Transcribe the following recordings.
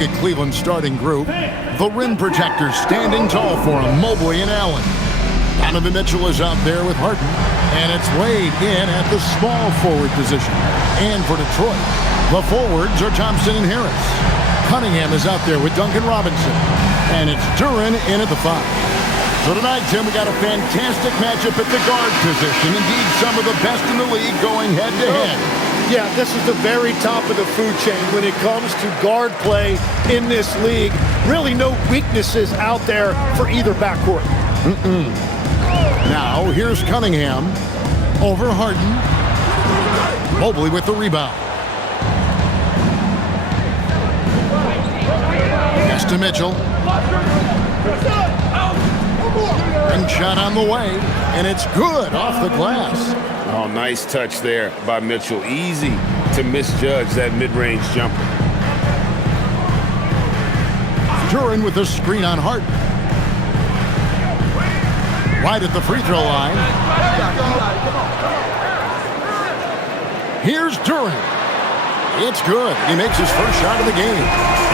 look at Cleveland's starting group. The rim protectors standing tall for him, Mobley and Allen. Donovan Mitchell is out there with Harden. And it's Wade in at the small forward position. And for Detroit, the forwards are Thompson and Harris. Cunningham is out there with Duncan Robinson. And it's Duren in at the 5. So tonight, Tim, we got a fantastic matchup at the guard position. Indeed, some of the best in the league going head-to-head. Yeah, this is the very top of the food chain when it comes to guard play in this league. Really no weaknesses out there for either backcourt. Now, here's Cunningham over Harden. Mobley with the rebound. Pass to Mitchell. And shot on the way, and it's good off the glass. Oh, nice touch there by Mitchell. Easy to misjudge that mid-range jumper. Duren with the screen on Harden. Right at the free throw line. Here's Duren. It's good. He makes his first shot of the game.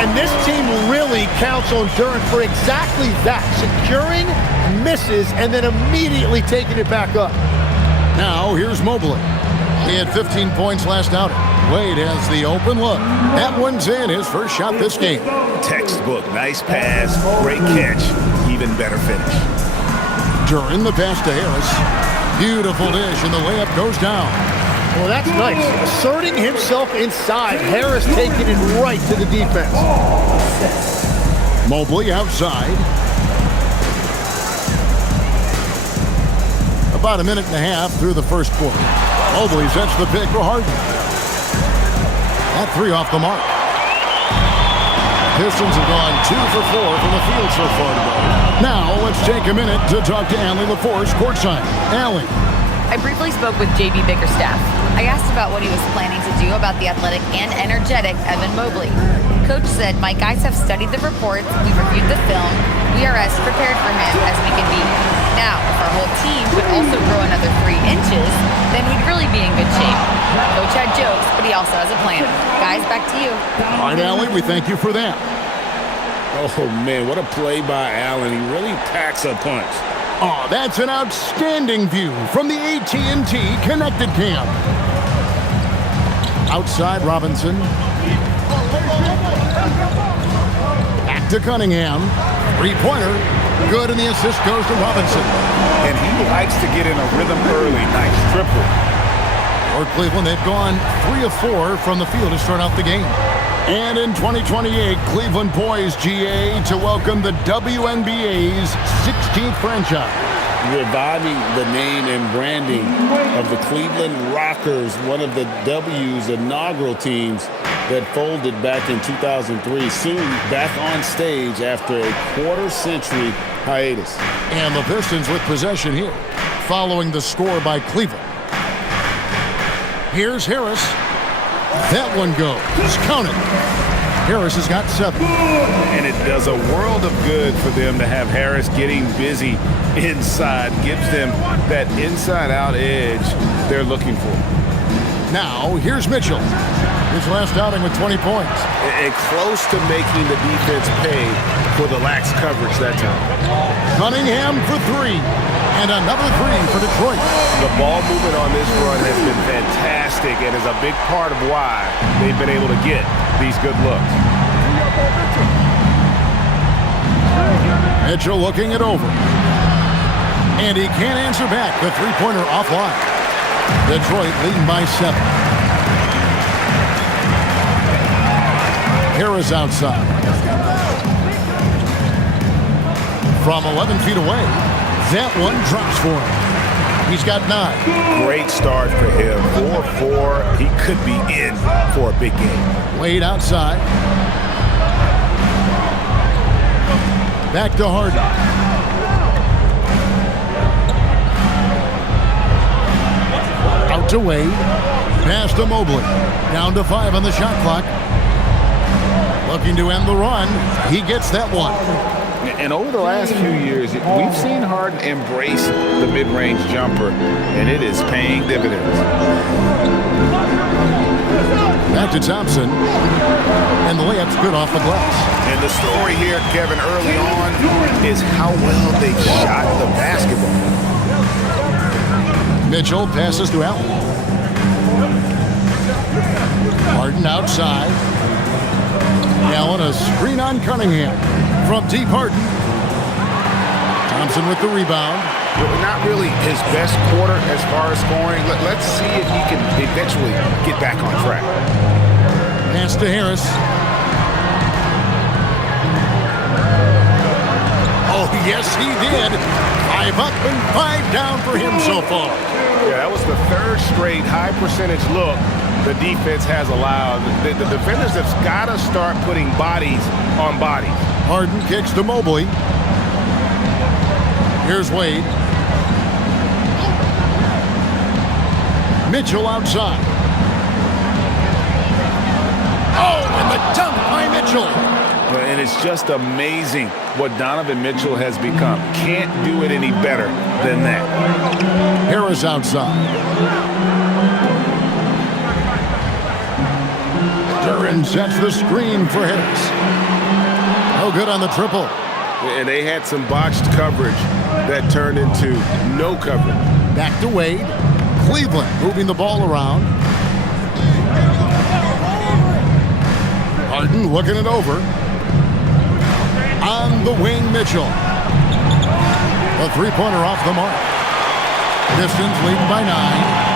And this team really counts on Duren for exactly that. Securing, misses, and then immediately taking it back up. Now, here's Mobley. He had 15 points last outing. Wade has the open look. That one's in, his first shot this game. Textbook. Nice pass. Great catch. Even better finish. Duren the pass to Harris. Beautiful dish, and the layup goes down. Well, that's nice. Asserting himself inside. Harris taking it right to the defense. Mobley outside. About a minute and a half through the first quarter. Mobley sets the pick for Harden. That 3 off the mark. Pistons have gone 2 for 4 from the field so far today. Now, let's take a minute to talk to Allie LaForce courtside. Allie. I briefly spoke with J.B. Bickerstaff. I asked about what he was planning to do about the athletic and energetic Evan Mobley. Coach said, "My guys have studied the reports, we've reviewed the film, we are as prepared for him as we can be. Now, if our whole team would also grow another 3 inches, then we'd really be in good shape." Coach had jokes, but he also has a plan. Guys, back to you. All right, Allie, we thank you for that. Oh, man, what a play by Allen. He really packs a punch. Oh, that's an outstanding view from the AT&T Connected Camp. Outside Robinson. Back to Cunningham. 3-pointer. Good, and the assist goes to Robinson. And he likes to get in a rhythm early. Nice triple. For Cleveland, they've gone 3 of 4 from the field to start out the game. And in 2028, Cleveland poised, GA, to welcome the WNBA's 16th franchise. Reviving the name and branding of the Cleveland Rockers, one of the W's inaugural teams that folded back in 2003, soon back on stage after a quarter-century hiatus. And the Pistons with possession here, following the score by Cleveland. Here's Harris. That one goes. Count it. Harris has got 7. And it does a world of good for them to have Harris getting busy inside. Gives them that inside-out edge they're looking for. Now, here's Mitchell. His last outing with 20 points. And close to making the defense pay for the lax coverage that time. Cunningham for 3. And another 3 for Detroit. The ball movement on this run has been fantastic and is a big part of why they've been able to get these good looks. Mitchell looking it over. And he can't answer back. The 3-pointer offline. Detroit leading by 7. Harris outside. From 11 feet away, that one drops for him. He's got 9. Great start for him. 4-4. He could be in for a big game. Wade outside. Back to Harden. Out to Wade. Pass to Mobley. Down to 5 on the shot clock. Looking to end the run. He gets that one. And over the last few years, we've seen Harden embrace the mid-range jumper, and it is paying dividends. Back to Thompson. And the layup's good off the glass. And the story here, Kevin, early on is how well they shot the basketball. Mitchell passes to Allen. Harden outside. Allen, a screen on Cunningham. From deep, Harden. Thompson with the rebound. Not really his best quarter as far as scoring. Let's see if he can eventually get back on track. Pass to Harris. Oh, yes, he did. 5 up and 5 down for him so far. Yeah, that was the third straight high percentage look the defense has allowed. The defenders have got to start putting bodies on bodies. Harden kicks to Mobley. Here's Wade. Mitchell outside. Oh, and the dunk by Mitchell. And it's just amazing what Donovan Mitchell has become. Can't do it any better than that. Harris outside. Duran sets the screen for Harris. No good on the triple. And they had some botched coverage that turned into no coverage. Back to Wade. Cleveland moving the ball around. Harden looking it over. On the wing, Mitchell. A three-pointer off the mark. Pistons leading by 9.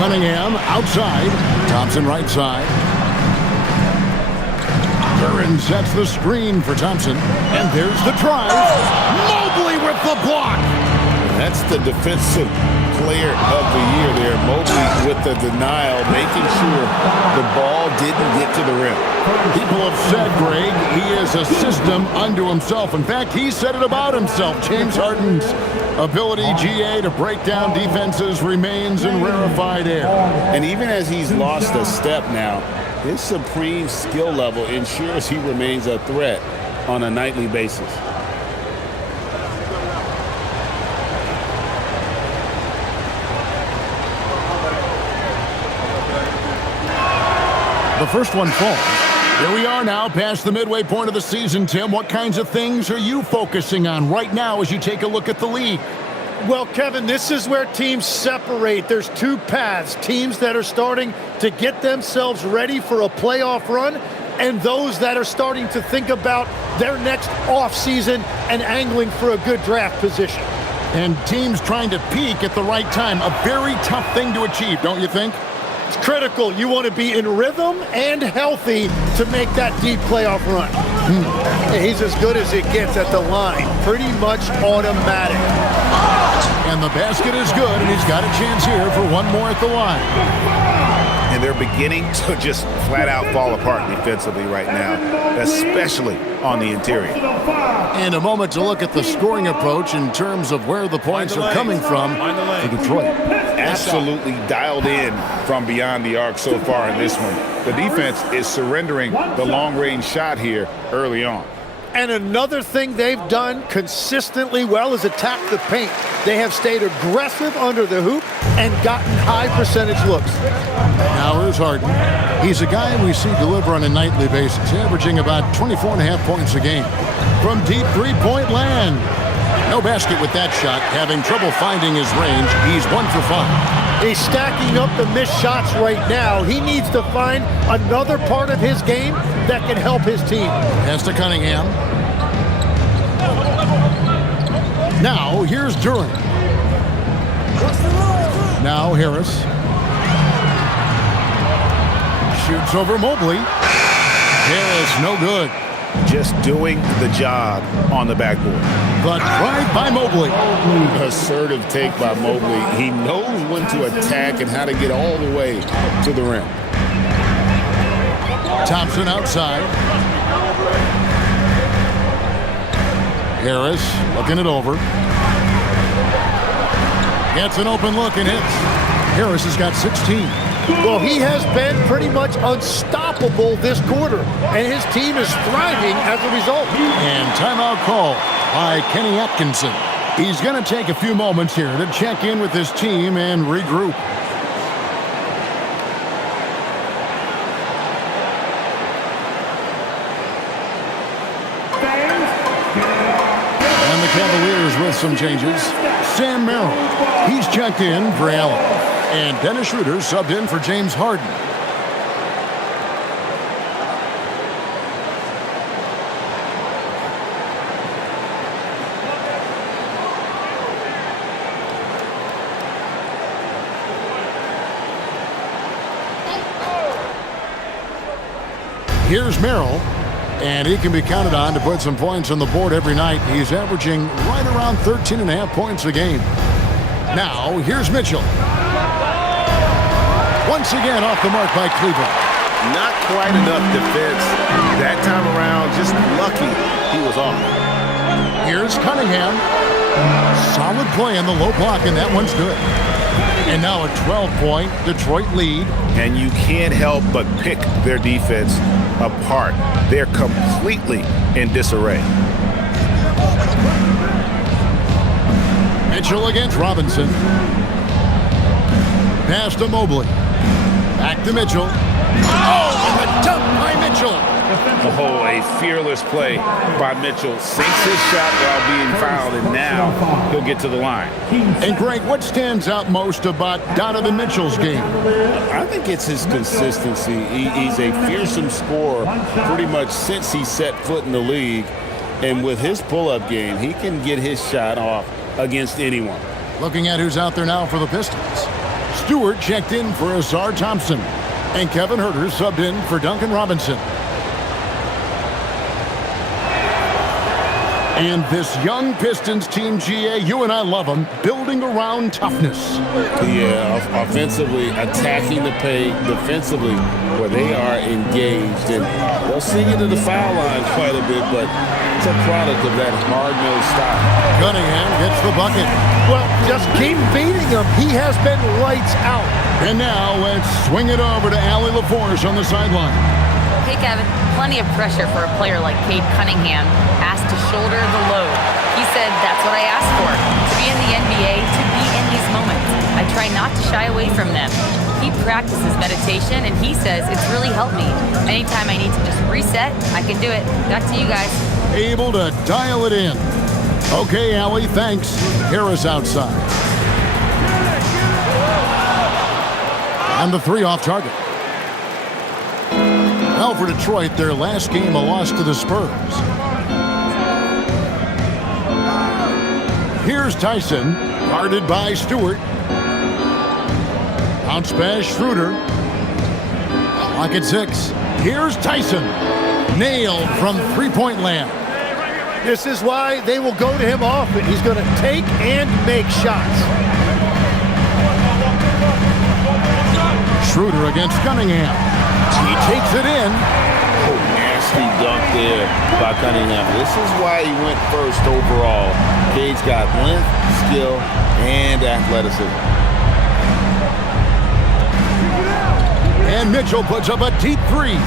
Cunningham outside. Thompson right side. Duran sets the screen for Thompson. And there's the drive. Mobley with the block. That's the defensive player of the year there. Mobley with the denial, making sure the ball didn't get to the rim. People have said, Greg, he is a system unto himself. In fact, he said it about himself. James Harden's ability, GA, to break down defenses remains in rarefied air. And even as he's lost a step now, his supreme skill level ensures he remains a threat on a nightly basis. The first one falls. Here we are now past the midway point of the season, Tim. What kinds of things are you focusing on right now as you take a look at the league? Well, Kevin, this is where teams separate. There's two paths. Teams that are starting to get themselves ready for a playoff run, and those that are starting to think about their next offseason and angling for a good draft position. And teams trying to peak at the right time. A very tough thing to achieve, don't you think? It's critical. You want to be in rhythm and healthy to make that deep playoff run. He's as good as it gets at the line. Pretty much automatic. And the basket is good, and he's got a chance here for one more at the line. And they're beginning to just flat out fall apart defensively right now, especially on the interior. And a moment to look at the scoring approach in terms of where the points are coming from for Detroit. Absolutely dialed in from beyond the arc so far in this one. The defense is surrendering the long-range shot here early on. And another thing they've done consistently well is attack the paint. They have stayed aggressive under the hoop and gotten high percentage looks. Now here's Harden. He's a guy we see deliver on a nightly basis, averaging about 24.5 points a game. From deep three-point land. No basket with that shot, having trouble finding his range. He's 1 for 5. He's stacking up the missed shots right now. He needs to find another part of his game that can help his team. Pass to Cunningham. Now, here's Duran. Now, Harris. Shoots over Mobley. Harris, no good. Just doing the job on the backboard. The drive by Mobley. Assertive take by Mobley. He knows when to attack and how to get all the way to the rim. Thompson outside. Harris looking it over. Gets an open look and hits. Harris has got 16. Well, he has been pretty much unstoppable this quarter, and his team is thriving as a result. And timeout call by Kenny Atkinson. He's going to take a few moments here to check in with his team and regroup. And the Cavaliers with some changes. Sam Merrill, he's checked in for Allen. And Dennis Schroeder subbed in for James Harden. Here's Merrill, and he can be counted on to put some points on the board every night. He's averaging right around 13.5 points a game. Now, here's Mitchell. Once again off the mark by Cleveland. Not quite enough defense that time around. Just lucky he was off. Here's Cunningham. Solid play on the low block, and that one's good. And now a 12-point Detroit lead. And you can't help but pick their defense apart. They're completely in disarray. Mitchell against Robinson. Pass to Mobley. Back to Mitchell. Oh, and the dunk by Mitchell. Oh, a fearless play by Mitchell. Sinks his shot while being fouled, and now he'll get to the line. And Greg, what stands out most about Donovan Mitchell's game? I think it's his consistency. He's a fearsome scorer pretty much since he set foot in the league. And with his pull-up game, he can get his shot off against anyone. Looking at who's out there now for the Pistons. Stewart checked in for Azar Thompson. And Kevin Huerter subbed in for Duncan Robinson. And this young Pistons team, GA, you and I love them, building around toughness. Yeah, offensively, attacking the paint, defensively, where they are engaged. And they'll sing into the foul line quite a bit, but it's a product of that hard-nosed style. Cunningham gets the bucket. Well, just keep beating him. He has been lights out. And now let's swing it over to Allie LaForce on the sideline. Hey, Kevin, plenty of pressure for a player like Cade Cunningham asked to shoulder the load. He said, that's what I asked for, to be in the NBA, to be in these moments. I try not to shy away from them. He practices meditation, and he says it's really helped me. Anytime I need to just reset, I can do it. Back to you guys. Able to dial it in. Okay, Allie, thanks. Harris outside. And the three off target. Well, for Detroit, their last game a loss to the Spurs. Here's Tyson, guarded by Stewart. Bounce pass, Schroeder. Lock at 6. Here's Tyson. Nailed from three-point land. This is why they will go to him often. He's going to take and make shots. Schroeder against Cunningham. He takes it in. Oh, nasty dunk there by Cunningham. This is why he went first overall. Cade's got length, skill, and athleticism. And Mitchell puts up a deep three.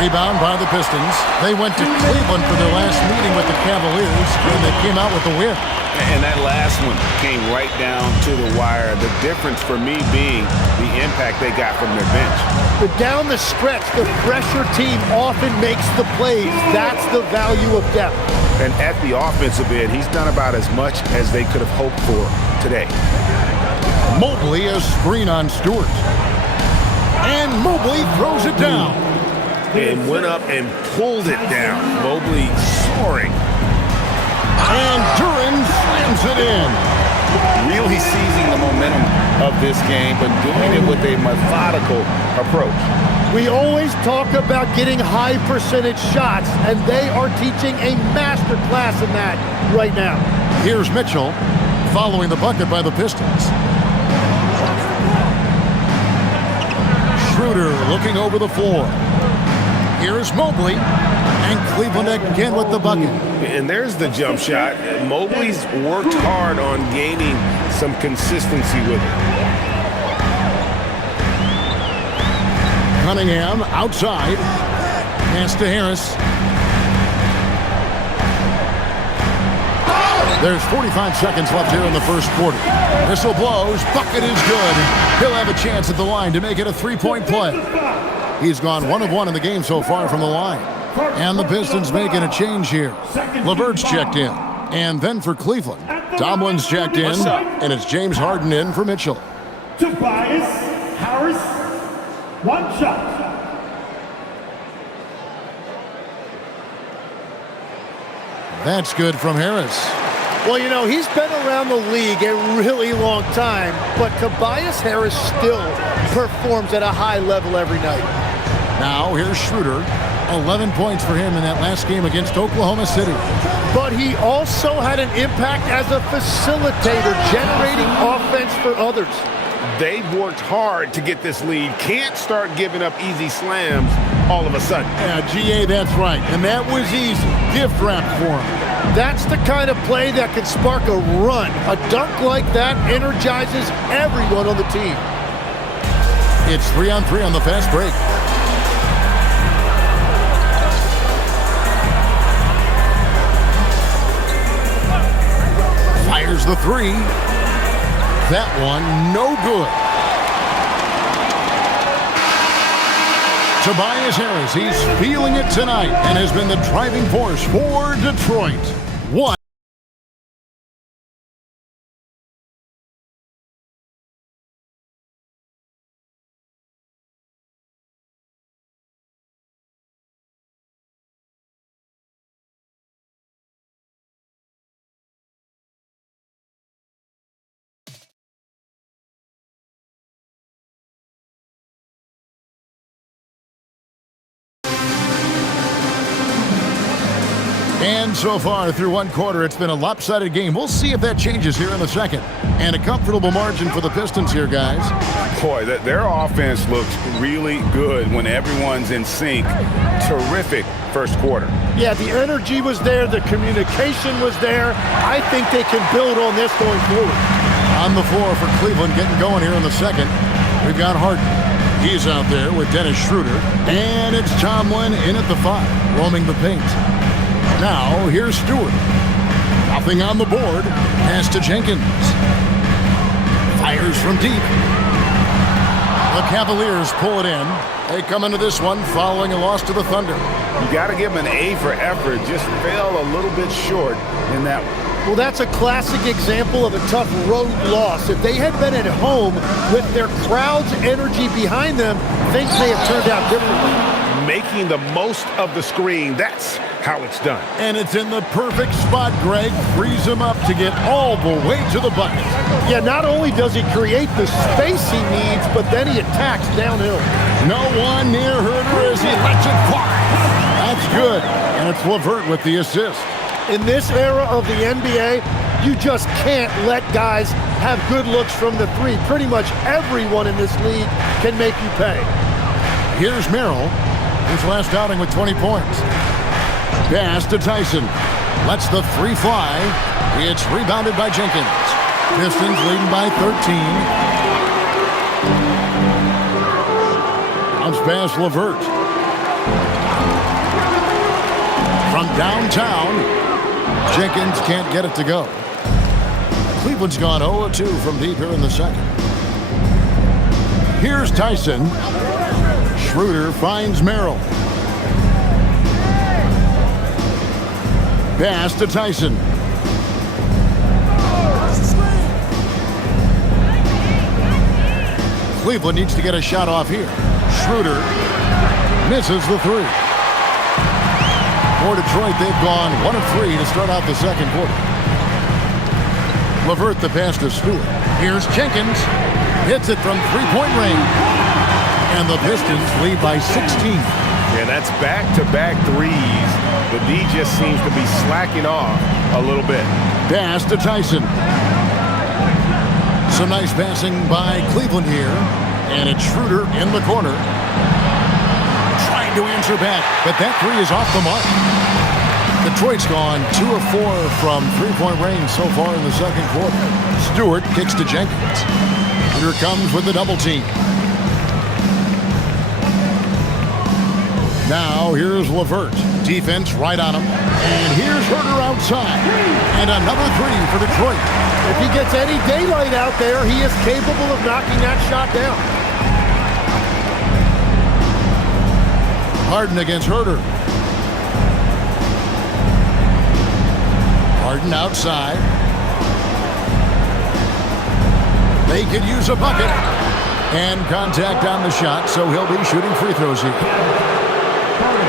Rebound by the Pistons. They went to Cleveland for their last meeting with the Cavaliers, and they came out with the win. And that last one came right down to the wire. The difference for me being the impact they got from their bench. But down the stretch, the fresher team often makes the plays. That's the value of depth. And at the offensive end, he's done about as much as they could have hoped for today. Mobley a screen on Stewart. And Mobley throws it down. And went up and pulled it down. Mobley soaring. And Duran slams it in. Really seizing the momentum of this game, but doing it with a methodical approach. We always talk about getting high percentage shots, and they are teaching a master class in that right now. Here's Mitchell following the bucket by the Pistons. Schroeder looking over the floor. Here's Mobley, and Cleveland again with the bucket. And there's the jump shot. Mobley's worked hard on gaining some consistency with it. Cunningham outside. Pass to Harris. There's 45 seconds left here in the first quarter. Whistle blows. Bucket is good. He'll have a chance at the line to make it a three-point play. He's gone 1 of 1 in the game so far from the line. And the Pistons making a change here. LeVert's checked in. And then for Cleveland, Tomlin's checked in. And it's James Harden in for Mitchell. Tobias Harris, 1 shot. That's good from Harris. Well, you know, he's been around the league a really long time, but Tobias Harris still performs at a high level every night. Now, here's Schroeder. 11 points for him in that last game against Oklahoma City. But he also had an impact as a facilitator, generating offense for others. They've worked hard to get this lead. Can't start giving up easy slams all of a sudden. Yeah, GA, that's right. And that was easy. Gift wrap for him. That's the kind of play that can spark a run. A dunk like that energizes everyone on the team. It's 3-on-3 on the fast break. Fires the three. That one, no good. Tobias Harris, he's feeling it tonight and has been the driving force for Detroit. One. And so far through 1 quarter, it's been a lopsided game. We'll see if that changes here in the second. And a comfortable margin for the Pistons here, guys. Boy, their offense looks really good when everyone's in sync. Terrific first quarter. Yeah, the energy was there. The communication was there. I think they can build on this going forward. On the floor for Cleveland, getting going here in the second. We've got Harden. He's out there with Dennis Schroeder. And it's Tomlin in at the 5, roaming the paint. Now, here's Stewart. Nothing on the board. Pass to Jenkins. Fires from deep. The Cavaliers pull it in. They come into this one following a loss to the Thunder. You got to give them an A for effort. Just fell a little bit short in that one. Well, that's a classic example of a tough road loss. If they had been at home with their crowd's energy behind them, things may have turned out differently. Making the most of the screen. That's how it's done. And it's in the perfect spot, Greg. Frees him up to get all the way to the bucket. Yeah, not only does he create the space he needs, but then he attacks downhill. No one near Herder as he lets it fly. That's good. And it's LeVert with the assist. In this era of the NBA, you just can't let guys have good looks from the three. Pretty much everyone in this league can make you pay. Here's Merrill. His last outing with 20 points. Pass to Tyson. Lets the three fly. It's rebounded by Jenkins. Pistons leading by 13. Bounce pass LeVert. From downtown, Jenkins can't get it to go. Cleveland's gone 0-2 from deep here in the second. Here's Tyson. Schroeder finds Merrill. Pass to Tyson. Cleveland needs to get a shot off here. Schroeder misses the three. For Detroit, they've gone 1 of 3 to start out the second quarter. LeVert the pass to Stewart. Here's Jenkins. Hits it from three-point range. And the Pistons lead by 16. Yeah, that's back-to-back threes. The D just seems to be slacking off a little bit. Pass to Tyson. Some nice passing by Cleveland here. And it's Schroeder in the corner. Trying to answer back, but that three is off the mark. Detroit's gone 2 of 4 from three-point range so far in the second quarter. Stewart kicks to Jenkins. Here comes with the double team. Now here's LeVert. Defense right on him. And here's Herder outside. And And another three for Detroit. If he gets any daylight out there, he is capable of knocking that shot down. Harden against Herter. Harden outside. They could use a bucket. And contact on the shot, so he'll be shooting free throws here.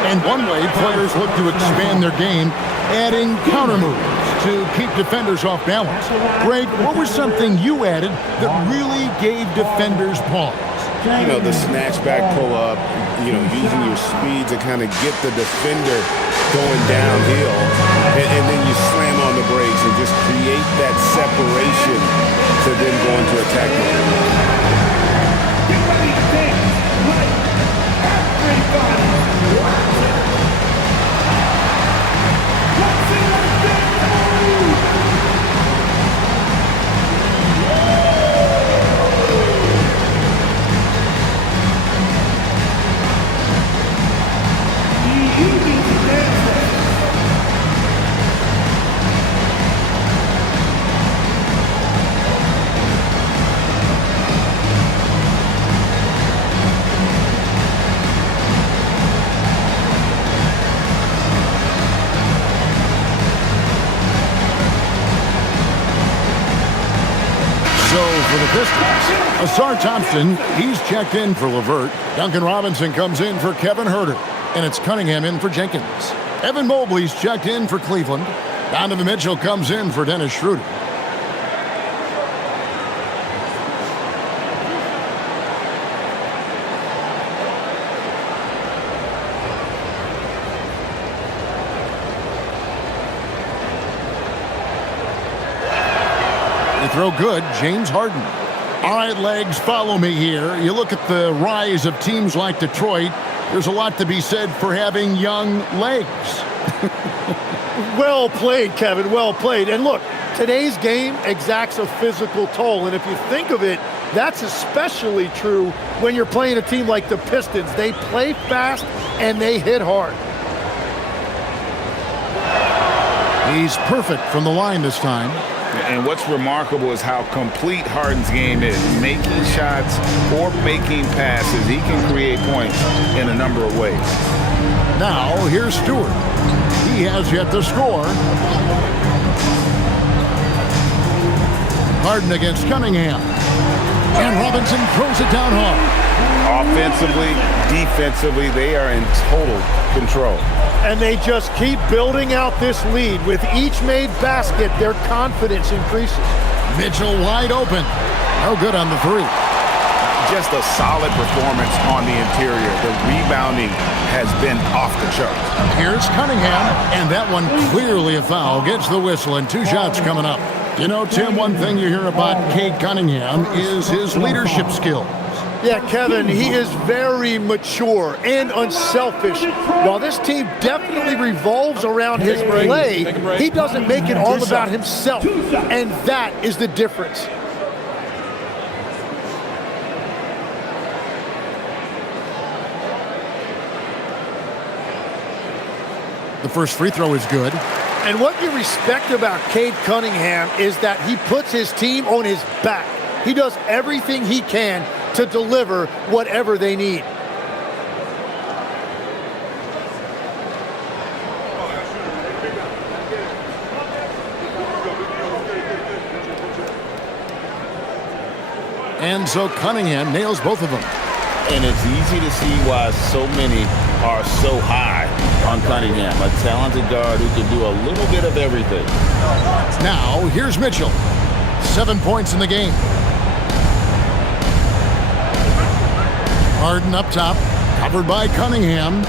And one way players look to expand their game, adding counter moves to keep defenders off balance. Greg, what was something you added that really gave defenders pause? You know, the snatch back pull-up, using your speed to kind of get the defender going downhill, and then you slam on the brakes and just create that separation to then go into attack mode. For the Pistons, Asar Thompson, he's checked in for LeVert. Duncan Robinson comes in for Kevin Herter. And it's Cunningham in for Jenkins. Evan Mobley's checked in for Cleveland. Donovan Mitchell comes in for Dennis Schroeder. Throw good, James Harden. All right, legs, follow me here. You look at the rise of teams like Detroit, there's a lot to be said for having young legs. Well played, Kevin, well played. And look, today's game exacts a physical toll. And if you think of it, that's especially true when you're playing a team like the Pistons. They play fast and they hit hard. He's perfect from the line this time. And what's remarkable is how complete Harden's game is. Making shots or making passes, he can create points in a number of ways. Now, here's Stewart. He has yet to score. Harden against Cunningham. And Robinson throws it down hard. Offensively, defensively, they are in total control. And they just keep building out this lead. With each made basket, their confidence increases. Mitchell wide open. No good on the three. Just a solid performance on the interior. The rebounding has been off the charts. Here's Cunningham, and that one clearly a foul. Gets the whistle, and two shots coming up. You know, Tim, one thing you hear about Cade Cunningham is his leadership skills. Yeah, Kevin, he is very mature and unselfish. While this team definitely revolves around his play, he doesn't make it all about himself, and that is the difference. The first free throw is good. And what you respect about Cade Cunningham is that he puts his team on his back. He does everything he can to deliver whatever they need. And so Cunningham nails both of them. And it's easy to see why so many are so high on Cunningham, a talented guard who can do a little bit of everything. Now, here's Mitchell. 7 points in the game. Harden up top, covered by Cunningham.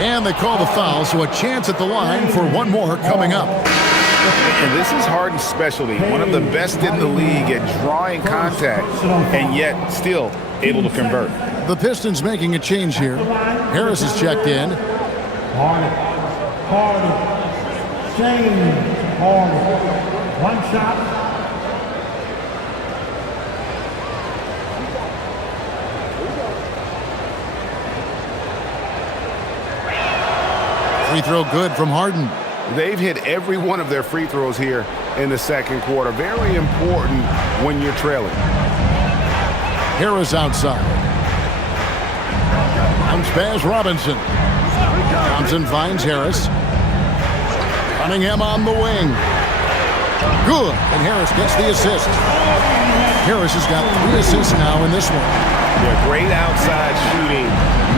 And they call the foul, so a chance at the line for one more coming up. And this is Harden's specialty, one of the best in the league at drawing contact and yet still able to convert. The Pistons making a change here. Harris is checked in. Harden. James Harden. One shot. Free throw good from Harden. They've hit every one of their free throws here in the second quarter. Very important when you're trailing. Harris outside. Comes past Robinson. Thompson finds Harris. Cunningham on the wing. Good, and Harris gets the assist. Harris has got 3 assists now in this one. Yeah, great outside shooting,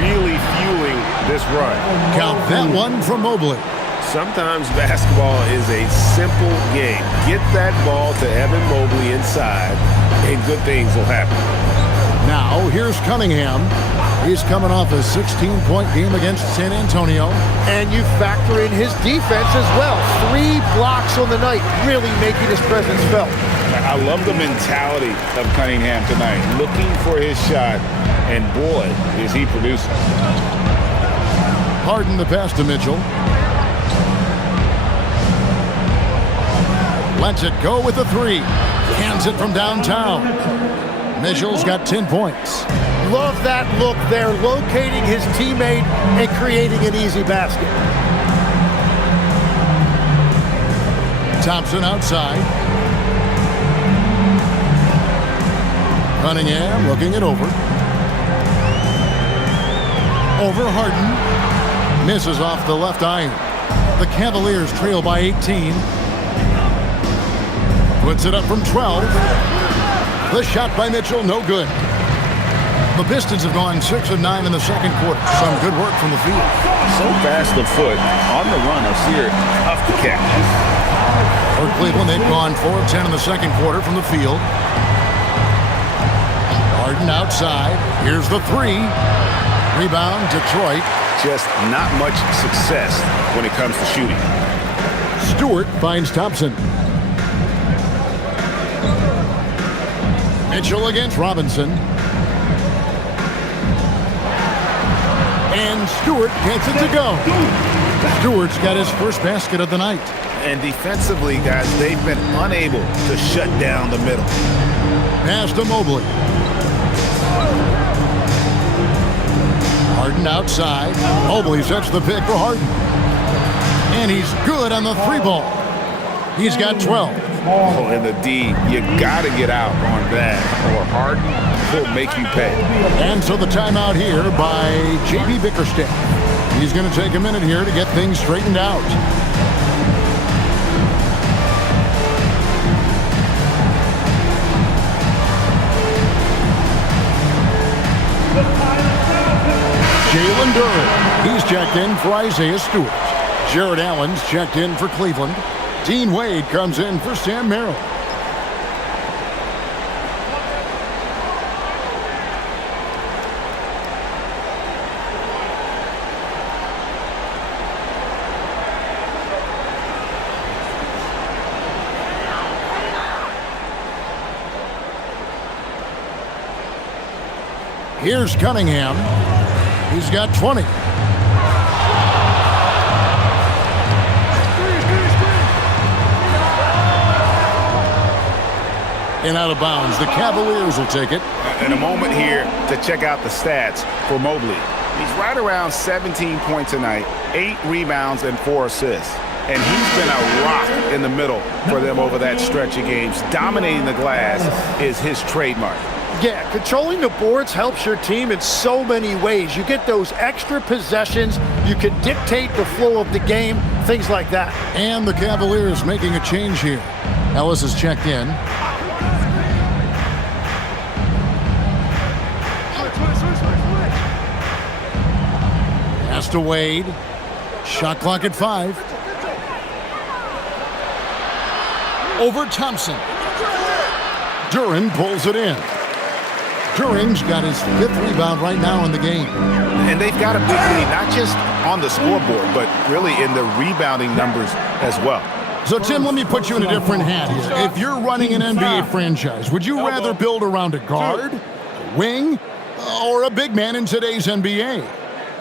really fueling this run. Count that one from Mobley. Sometimes basketball is a simple game. Get that ball to Evan Mobley inside, and good things will happen. Now, here's Cunningham. He's coming off a 16-point game against San Antonio. And you factor in his defense as well. 3 blocks on the night, really making his presence felt. I love the mentality of Cunningham tonight, looking for his shot, and boy, is he producing. Harden the pass to Mitchell. Lets it go with the 3. Hands it from downtown. Mitchell's got 10 points. Love that look there, locating his teammate and creating an easy basket. Thompson outside. Cunningham looking it over. Over Harden. Misses off the left iron. The Cavaliers trail by 18. Puts it up from 12. The shot by Mitchell, no good. The Pistons have gone 6 of 9 in the second quarter. Some good work from the field. So fast of foot on the run of Sear, tough to catch. For Cleveland, they've gone 4 of 10 in the second quarter from the field. Harden outside. Here's the 3. Rebound, Detroit. Just not much success when it comes to shooting. Stewart finds Thompson. Mitchell against Robinson. And Stewart gets it to go. Stewart's got his first basket of the night. And defensively, guys, they've been unable to shut down the middle. Pass to Mobley. Harden outside. Mobley sets the pick for Harden. And he's good on the 3 ball. He's got 12. Oh, and the D, you got to get out on that, or Harden will make you pay. And so the timeout here by J.B. Bickerstaff. He's going to take a minute here to get things straightened out. Jalen Duren, he's checked in for Isaiah Stewart. Jared Allen's checked in for Cleveland. Dean Wade comes in for Sam Merrill. Here's Cunningham. He's got 20. And out of bounds. The Cavaliers will take it. And a moment here to check out the stats for Mobley. He's right around 17 points tonight, 8 rebounds and 4 assists. And he's been a rock in the middle for them over that stretch of games. Dominating the glass is his trademark. Yeah, controlling the boards helps your team in so many ways. You get those extra possessions. You can dictate the flow of the game, things like that. And the Cavaliers making a change here. Ellis is checked in. Pass to Wade. Shot clock at 5. Over Thompson. Duren pulls it in. Duren's got his 5th rebound right now in the game. And they've got a big lead, not just on the scoreboard, but really in the rebounding numbers as well. So, Tim, let me put you in a different hat here. If you're running an NBA franchise, would you rather build around a guard, a wing, or a big man in today's NBA?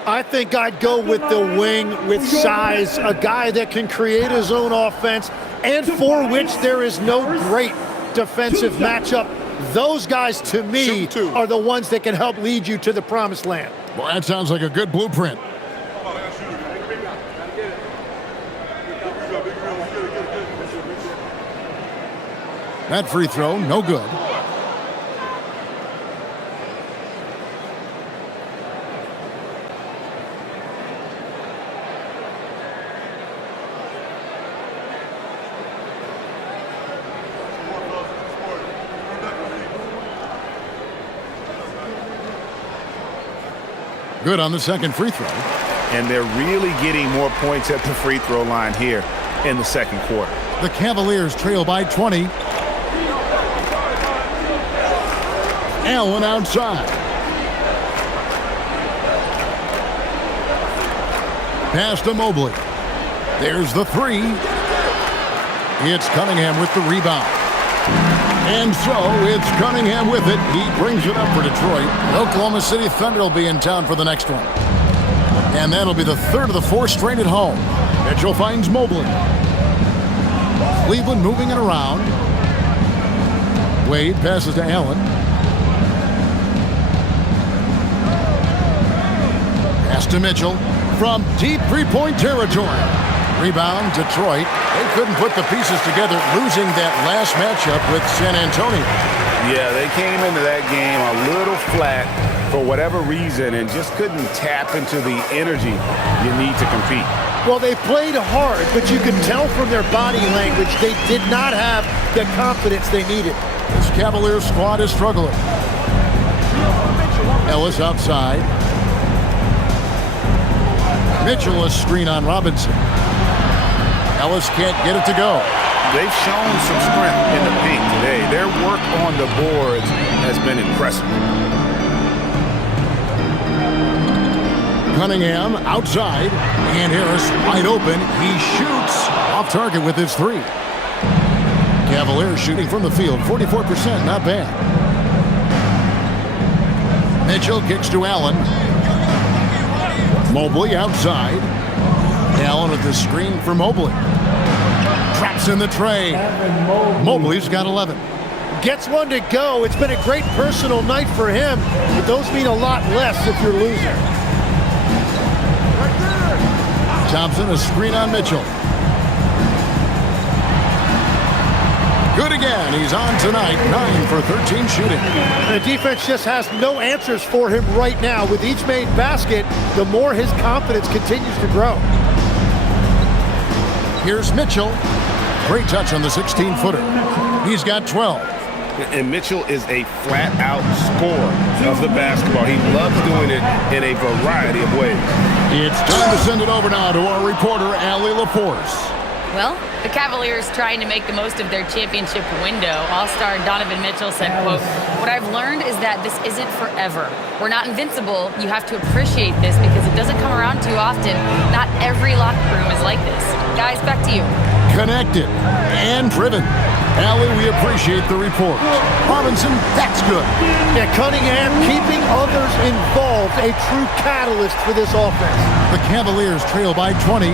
I think I'd go with the wing with size, a guy that can create his own offense, and for which there is no great defensive matchup. Those guys, to me, are the ones that can help lead you to the promised land. Well, that sounds like a good blueprint. That free throw, no good. Good on the second free throw. And they're really getting more points at the free throw line here in the second quarter. The Cavaliers trail by 20. Allen outside. Pass to Mobley. There's the three. It's Cunningham with the rebound. And so it's Cunningham with it. He brings it up for Detroit. The Oklahoma City Thunder will be in town for the next one. And that'll be the third of the four straight at home. Mitchell finds Mobley. Cleveland moving it around. Wade passes to Allen. Pass to Mitchell from deep three-point territory. Rebound, Detroit. They couldn't put the pieces together, losing that last matchup with San Antonio. Yeah, they came into that game a little flat for whatever reason and just couldn't tap into the energy you need to compete. Well, they played hard, but you could tell from their body language they did not have the confidence they needed. This Cavaliers squad is struggling. Ellis outside. Mitchell a screen on Robinson. Ellis can't get it to go. They've shown some strength in the paint today. Their work on the boards has been impressive. Cunningham outside, and Harris wide open. He shoots off target with his three. Cavaliers shooting from the field, 44%, not bad. Mitchell kicks to Allen. Mobley outside. Allen with the screen for Mobley. Traps in the tray. Mobley's got 11. Gets one to go. It's been a great personal night for him, but those mean a lot less if you're losing. Thompson a screen on Mitchell. Good again. He's on tonight. 9 for 13 shooting. The defense just has no answers for him right now. With each made basket, the more his confidence continues to grow. Here's Mitchell. Great touch on the 16-footer. He's got 12. And Mitchell is a flat-out scorer of the basketball. He loves doing it in a variety of ways. It's time to send it over now to our reporter, Allie LaForce. Well, the Cavaliers trying to make the most of their championship window. All-star Donovan Mitchell said, quote, "What I've learned is that this isn't forever. We're not invincible. You have to appreciate this because it doesn't come around too often. Not every locker room is like this." Guys, back to you. Connected and driven. Allie, we appreciate the report. Robinson, that's good. Yeah, Cunningham keeping others involved, a true catalyst for this offense. The Cavaliers trail by 20.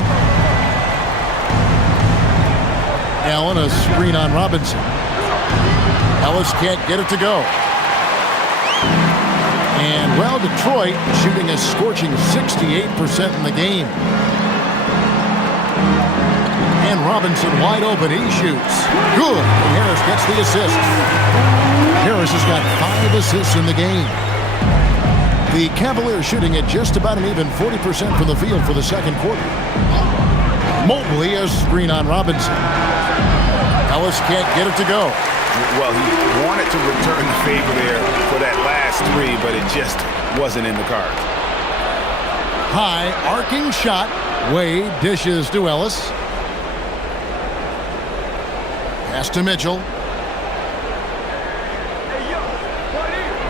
Allen a screen on Robinson. Ellis can't get it to go. And, well, Detroit shooting a scorching 68% in the game. And Robinson wide open. He shoots. Good. And Harris gets the assist. Harris has got 5 assists in the game. The Cavaliers shooting at just about an even 40% from the field for the second quarter. Mobley a screen on Robinson. Ellis can't get it to go. Well, he wanted to return the favor there for that last three, but it just wasn't in the cards. High arcing shot. Wade dishes to Ellis. Pass to Mitchell.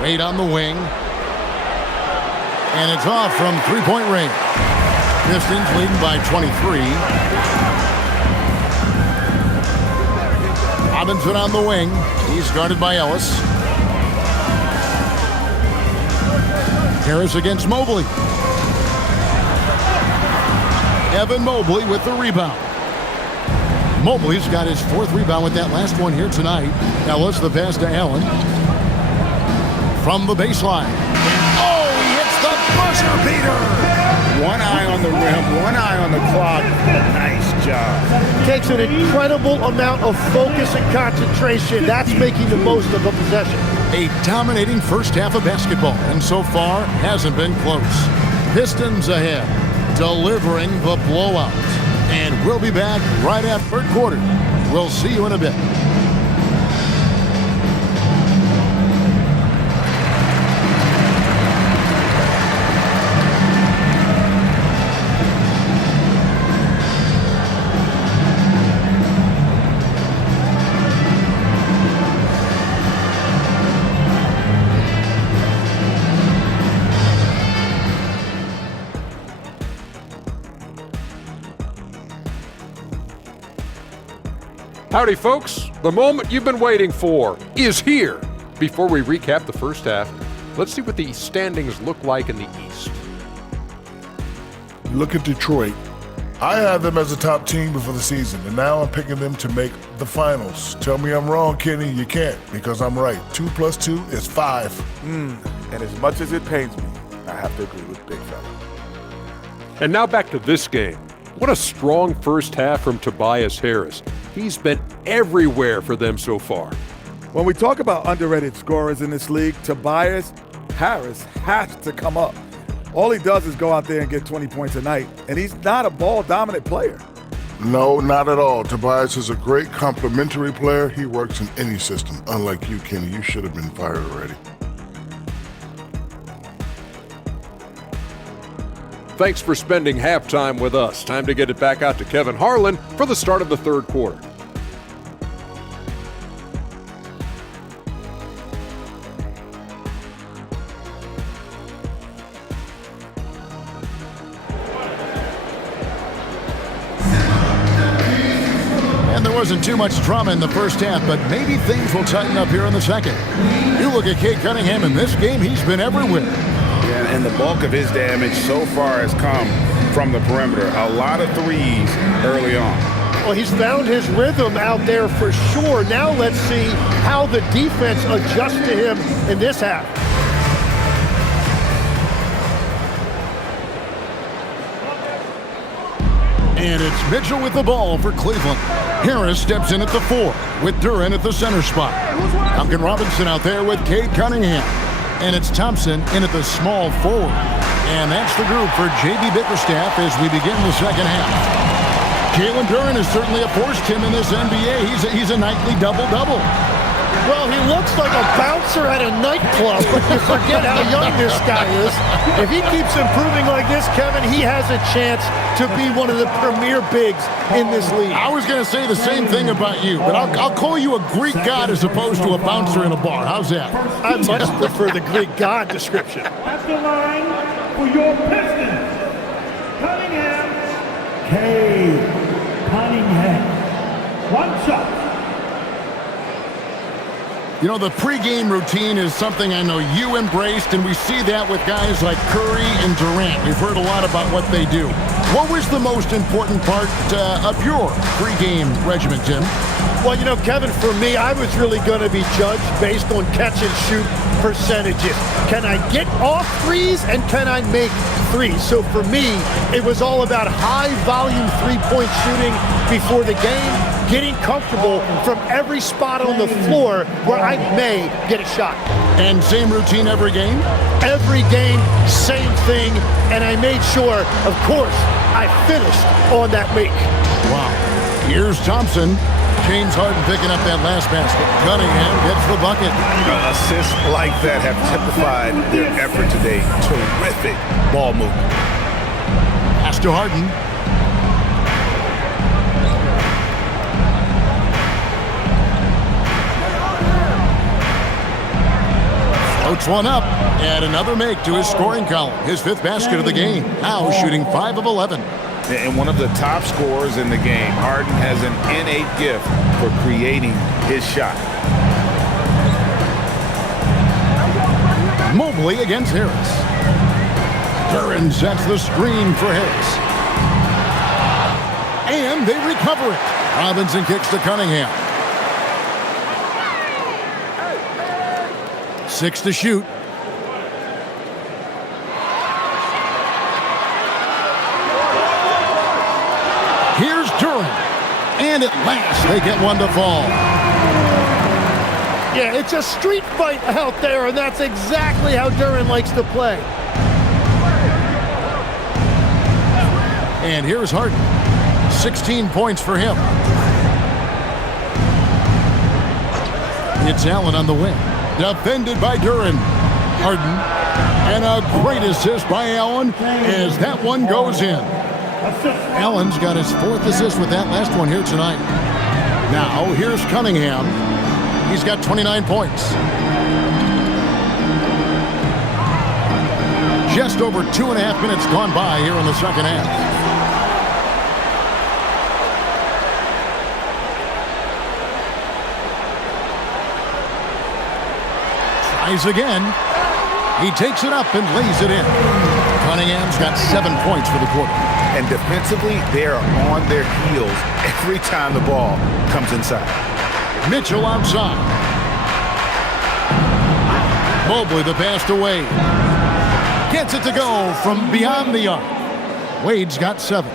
Wade on the wing. And it's off from three-point range. Pistons leading by 23. Robinson on the wing. He's guarded by Ellis. Harris against Mobley. Evan Mobley with the rebound. Mobley's got his 4th rebound with that last one here tonight. Ellis the pass to Allen. From the baseline. Oh, he hits the buzzer beater. One eye on the rim, one eye on the clock. Nice job. Takes an incredible amount of focus and concentration. That's making the most of a possession. A dominating first half of basketball, and so far hasn't been close. Pistons ahead, delivering the blowout. And we'll be back right after third quarter. We'll see you in a bit. Howdy, folks. The moment you've been waiting for is here. Before we recap the first half, let's see what the standings look like in the East. Look at Detroit. I had them as a top team before the season, and now I'm picking them to make the finals. Tell me I'm wrong, Kenny. You can't, because I'm right. 2 + 2 is 5. And as much as it pains me, I have to agree with Big Fella. And now back to this game. What a strong first half from Tobias Harris. He's been everywhere for them so far. When we talk about underrated scorers in this league, Tobias Harris has to come up. All he does is go out there and get 20 points a night, and he's not a ball-dominant player. No, not at all. Tobias is a great complementary player. He works in any system. Unlike you, Kenny, you should have been fired already. Thanks for spending halftime with us. Time to get it back out to Kevin Harlan for the start of the third quarter. And there wasn't too much drama in the first half, but maybe things will tighten up here in the second. You look at Cade Cunningham in this game, he's been everywhere. And the bulk of his damage so far has come from the perimeter. A lot of threes early on. Well, he's found his rhythm out there for sure. Now let's see how the defense adjusts to him in this half. And it's Mitchell with the ball for Cleveland. Harris steps in at the 4 with Duran at the center spot. Duncan Robinson out there with Cade Cunningham. And it's Thompson in at the small forward. And that's the group for J.B. Bickerstaff as we begin the second half. Jalen Duran has certainly a force him in this NBA. He's a nightly double-double. Well, he looks like a bouncer at a nightclub, but you forget how young this guy is. If he keeps improving like this, Kevin, he has a chance to be one of the premier bigs in this league. I was going to say the same thing about you, but I'll call you a Greek god as opposed to a bouncer in a bar. How's that? I much prefer the Greek god description. At the line for your Pistons, Cunningham, Cade Cunningham. 1 shot. You know, the pregame routine is something I know you embraced, and we see that with guys like Curry and Durant. We've heard a lot about what they do. What was the most important part of your pregame regimen, Tim? Well, you know, Kevin, for me, I was really going to be judged based on catch-and-shoot percentages. Can I get off threes, and can I make threes? So for me, it was all about high-volume three-point shooting before the game, getting comfortable from every spot on the floor where I may get a shot. And same routine every game? Every game, same thing, and I made sure, of course, I finished on that make. Wow. Here's Thompson. James Harden picking up that last basket. Cunningham gets the bucket. Assists like that have typified their effort today. Terrific ball movement. Pass to Harden. Floats one up, and another make to his scoring column. His 5th basket of the game. Now shooting 5 of 11. And one of the top scorers in the game. Harden has an innate gift for creating his shot. Mobley against Harris. Duran sets the screen for Harris. And they recover it. Robinson kicks to Cunningham. 6 to shoot. Here's Duran. And at last, they get one to fall. Yeah, it's a street fight out there, and that's exactly how Duren likes to play. And here's Harden. 16 points for him. It's Allen on the wing. Defended by Duren. Harden. And a great assist by Allen as that one goes in. Allen's got his 4th assist with that last one here tonight. Now, here's Cunningham. He's got 29 points. Just over 2.5 minutes gone by here in the second half. Tries again. He takes it up and lays it in. Cunningham's got 7 points for the quarter. And defensively, they are on their heels every time the ball comes inside. Mitchell outside. Mobley the pass to Wade. Gets it to go from beyond the arc. Wade's got 7.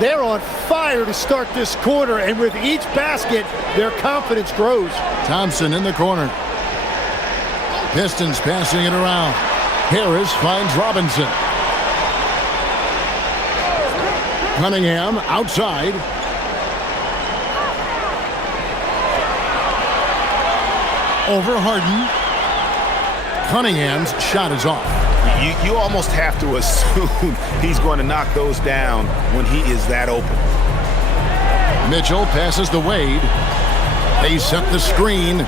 They're on fire to start this quarter, and with each basket, their confidence grows. Thompson in the corner. Pistons passing it around. Harris finds Robinson. Cunningham outside. Over Harden. Cunningham's shot is off. You almost have to assume he's going to knock those down when he is that open. Mitchell passes to Wade. They set the screen.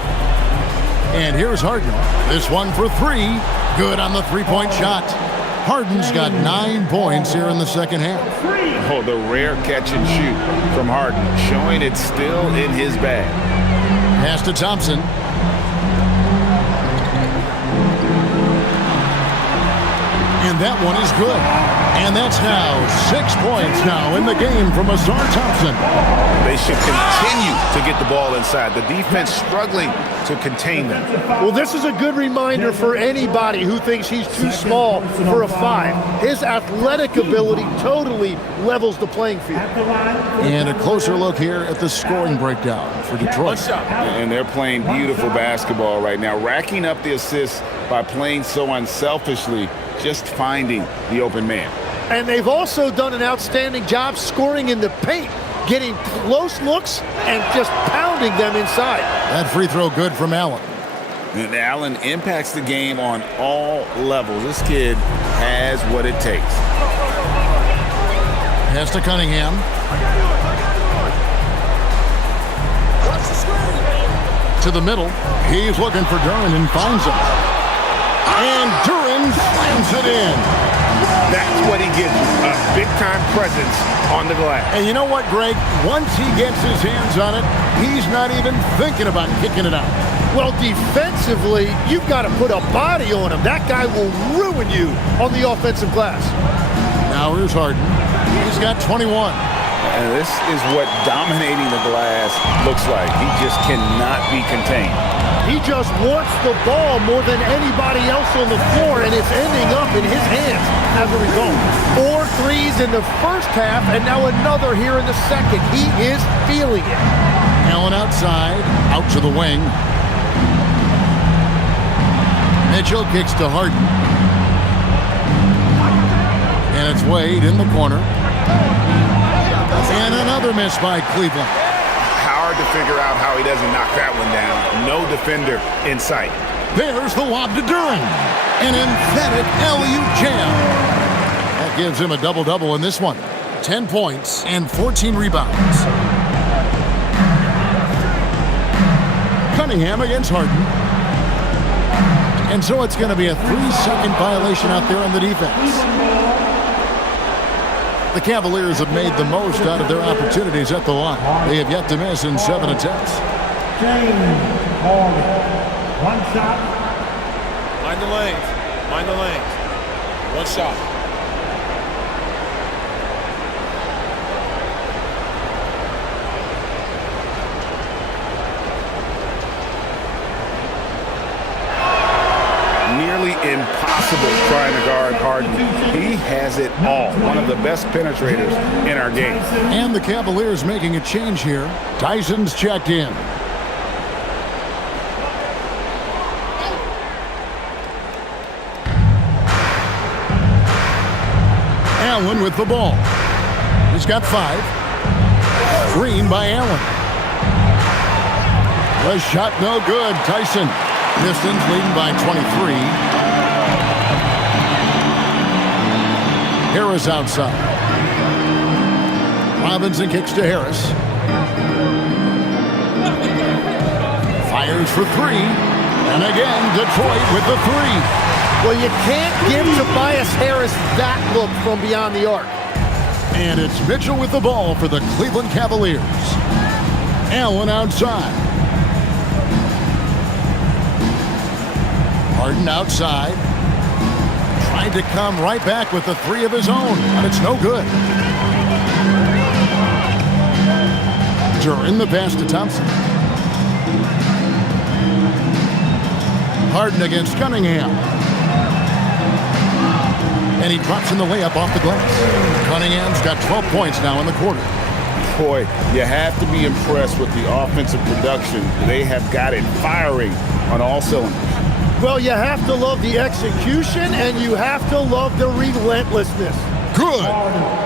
And here's Harden. This one for 3. Good on the 3-point shot. Harden's got 9 points here in the second half. Oh, the rare catch and shoot from Harden, showing it's still in his bag. Pass to Thompson. And that one is good. And that's now 6 points now in the game from Azar Thompson. They should continue to get the ball inside. The defense struggling to contain them. Well, this is a good reminder for anybody who thinks he's too small for a 5. His athletic ability totally levels the playing field. And a closer look here at the scoring breakdown for Detroit. And they're playing beautiful basketball right now, racking up the assists by playing so unselfishly, just finding the open man. And they've also done an outstanding job scoring in the paint, getting close looks and just pounding them inside. That free throw good from Allen. And Allen impacts the game on all levels. This kid has what it takes. Pass to Cunningham. To the middle. He's looking for Duren and finds him. And Duren slams it in. That's what he gives you, a big-time presence on the glass. And you know what, Greg? Once he gets his hands on it, he's not even thinking about kicking it out. Well, defensively, you've got to put a body on him. That guy will ruin you on the offensive glass. Now here's Harden. He's got 21. And this is what dominating the glass looks like. He just cannot be contained. He just wants the ball more than anybody else on the floor, and it's ending up in his hands as a result. 4 threes in the first half, and now another here in the second. He is feeling it. Allen outside, out to the wing. Mitchell kicks to Harden. And it's Wade in the corner. And another miss by Cleveland. Hard to figure out how he doesn't knock that one down. No defender in sight. There's the lob to Duren. An emphatic alley-oop jam. That gives him a double-double in this one. 10 points and 14 rebounds. Cunningham against Harden. And so it's going to be a 3-second violation out there on the defense. The Cavaliers have made the most out of their opportunities at the line. They have yet to miss in 7 attempts. One shot. Mind the lanes. Mind the lanes. One shot. Nearly impossible trying to guard Harden. He has it all. One of the best penetrators in our game. And the Cavaliers making a change here. Tyson's checked in. Allen with the ball. He's got 5. Screen by Allen. The shot no good. Tyson. Pistons leading by 23. Harris outside. Robinson kicks to Harris. Fires for 3. And again, Detroit with the 3. Well, you can't give Tobias Harris that look from beyond the arc. And it's Mitchell with the ball for the Cleveland Cavaliers. Allen outside. Harden outside. Tried to come right back with the 3 of his own, but it's no good. Duran the pass to Thompson. Harden against Cunningham. And he drops in the layup off the glass. Cunningham's got 12 points now in the quarter. Boy, you have to be impressed with the offensive production. They have got it firing on all cylinders. Well, you have to love the execution, and you have to love the relentlessness. Good.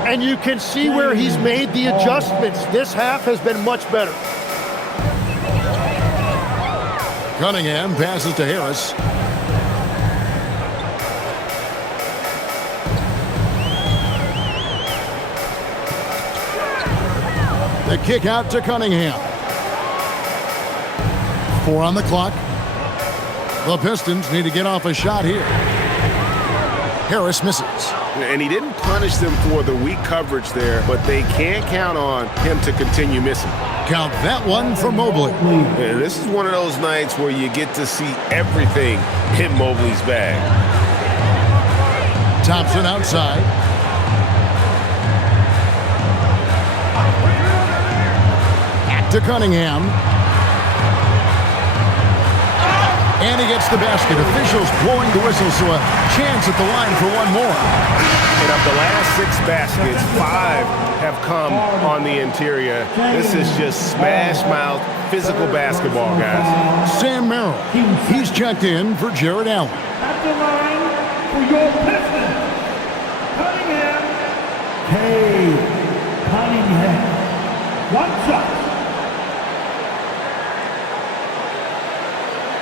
And you can see where he's made the adjustments. This half has been much better. Cunningham passes to Harris. The kick out to Cunningham. 4 on the clock. The Pistons need to get off a shot here. Harris misses. And he didn't punish them for the weak coverage there, but they can't count on him to continue missing. Count that one for Mobley. And this is one of those nights where you get to see everything hit Mobley's bag. Thompson outside. Back to Cunningham. And he gets the basket. Officials blowing the whistle, so a chance at the line for one more. And of the last 6 baskets, 5 have come on the interior. This is just smash-mouth, physical basketball, guys. Sam Merrill. He's checked in for Jared Allen. At the line for your Pistons, Cunningham. Cunningham. 1 shot.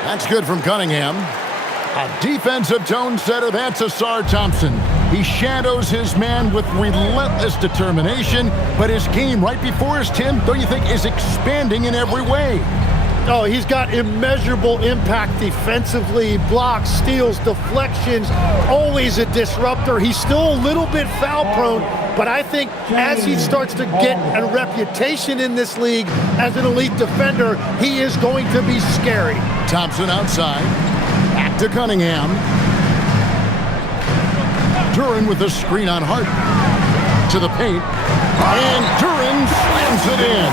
That's good from Cunningham. A defensive tone setter, that's Asar Thompson. He shadows his man with relentless determination, but his game right before us, Tim, don't you think, is expanding in every way? Oh, he's got immeasurable impact defensively, blocks, steals, deflections, always a disruptor. He's still a little bit foul prone, but I think as he starts to get a reputation in this league as an elite defender, he is going to be scary. Thompson outside, back to Cunningham. Duran with the screen on Harden. To the paint, and Duran slams it in.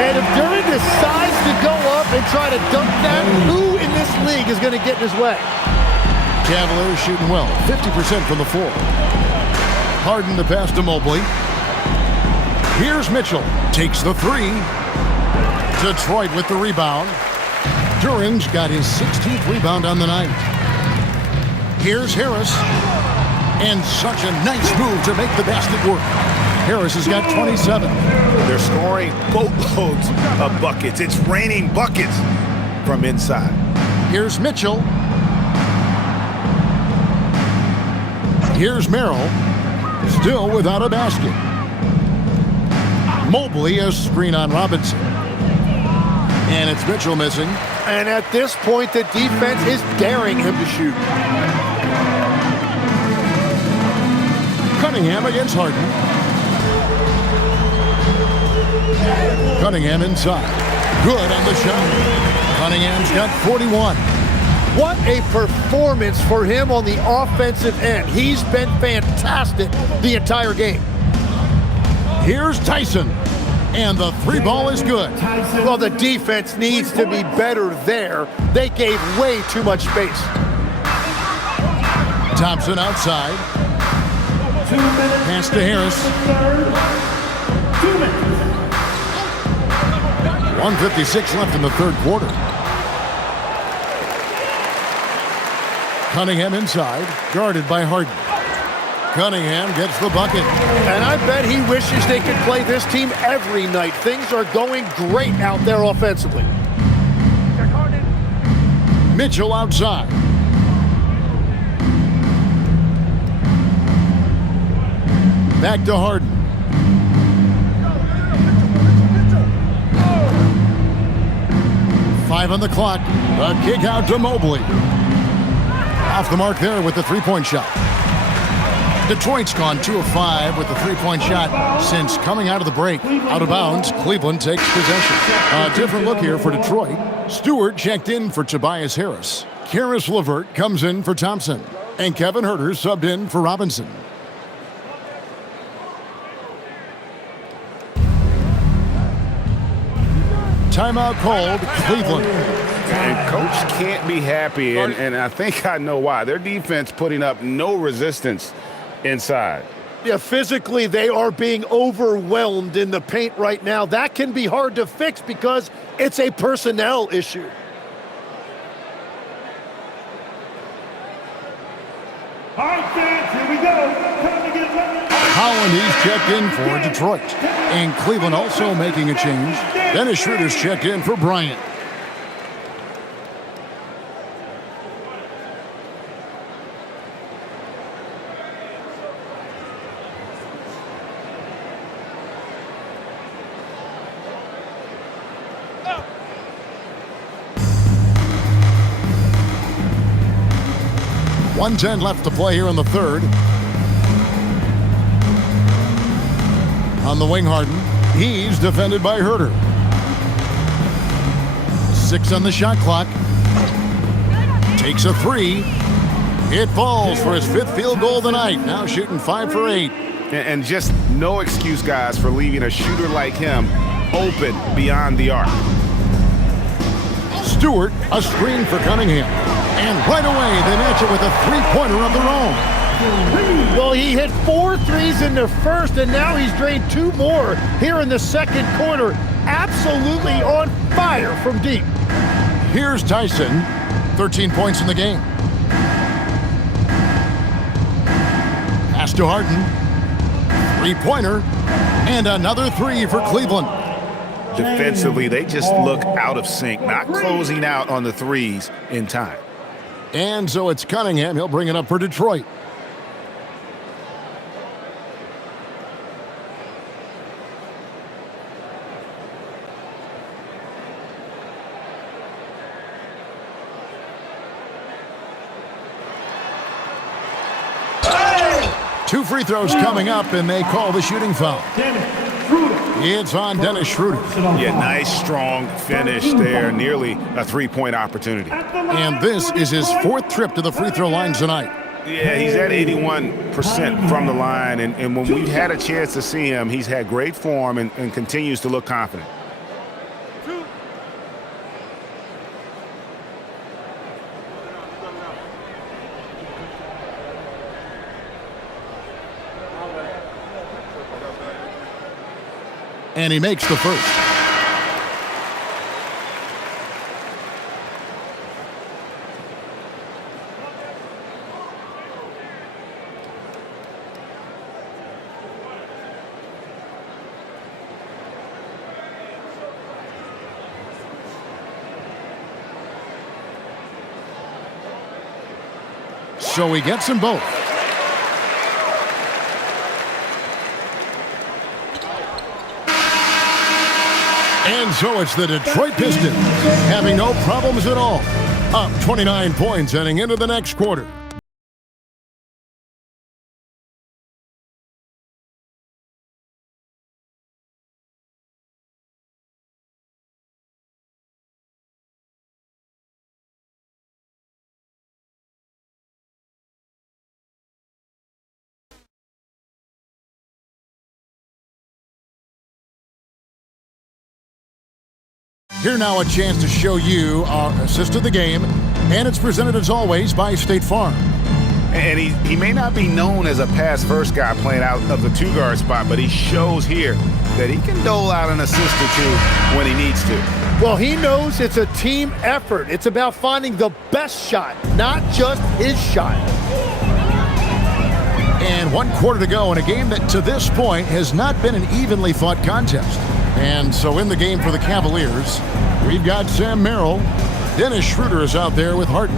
And if Duran decides to go up and try to dunk that, who in this league is going to get in his way? Cavaliers shooting well, 50% from the floor. Harden the pass to Mobley. Here's Mitchell, takes the 3. Detroit with the rebound. Duran's got his 16th rebound on the night. Here's Harris. And such a nice move to make the basket work. Harris has got 27. They're scoring boatloads of buckets. It's raining buckets from inside. Here's Mitchell. Here's Merrill. Still without a basket. Mobley a screen on Robinson. And it's Mitchell missing. And at this point, the defense is daring him to shoot. Cunningham against Harden. Cunningham inside. Good on the shot. Cunningham's got 41. What a performance for him on the offensive end. He's been fantastic the entire game. Here's Tyson. And the 3 ball is good. Well, the defense needs to be better there. They gave way too much space. Thompson outside. 2 minutes. Pass to Harris. Third. 2 minutes. 1:56 left in the third quarter. Cunningham inside, guarded by Harden. Cunningham gets the bucket. And I bet he wishes they could play this team every night. Things are going great out there offensively. Mitchell outside. Back to Harden. Five on the clock. The kick out to Mobley. Off the mark there with the three-point shot. Detroit's gone 2 of 5 with the three-point shot since coming out of the break. Out of bounds, Cleveland takes possession. A different look here for Detroit. Stewart checked in for Tobias Harris. Karis LeVert comes in for Thompson. And Kevin Huerter subbed in for Robinson. Timeout called, Cleveland. And Coach can't be happy, and I think I know why. Their defense putting up no resistance inside. Yeah, physically they are being overwhelmed in the paint right now. That can be hard to fix because it's a personnel issue. All right, fans, here we go. Time to get ready. Holland, he's checked in for Detroit. And Cleveland also making a change. Dennis Schroeder's checked in for Bryant. .110 left to play here in the third. On the wing, Harden. He's defended by Huerter. 6 on the shot clock. Takes a 3. It falls for his 5th field goal of the night. Now shooting 5 for 8. And just no excuse, guys, for leaving a shooter like him open beyond the arc. Stewart, a screen for Cunningham. And right away, they match it with a three-pointer of their own. Well, he hit 4 threes in the first, and now he's drained 2 more here in the second quarter. Absolutely on fire from deep. Here's Tyson, 13 points in the game. Pass to Harden. Three-pointer. And another 3 for Cleveland. Defensively, they just look out of sync, not closing out on the threes in time. And so it's Cunningham. He'll bring it up for Detroit. Two free throws coming up, and they call the shooting foul. It's on Dennis Schroeder. Yeah, nice, strong finish there. Nearly a three-point opportunity. And this is his 4th trip to the free throw line tonight. Yeah, he's at 81% from the line, and when we've had a chance to see him, he's had great form and continues to look confident. And he makes the first. So he gets them both. And so it's the Detroit Pistons having no problems at all. Up 29 points heading into the next quarter. Here now a chance to show you our assist of the game, and it's presented as always by State Farm. And he may not be known as a pass-first guy playing out of the two-guard spot, but he shows here that he can dole out an assist or two when he needs to. Well, he knows it's a team effort. It's about finding the best shot, not just his shot. And 1 quarter to go in a game that to this point has not been an evenly fought contest. And so in the game for the Cavaliers, we've got Sam Merrill. Dennis Schroeder is out there with Harden.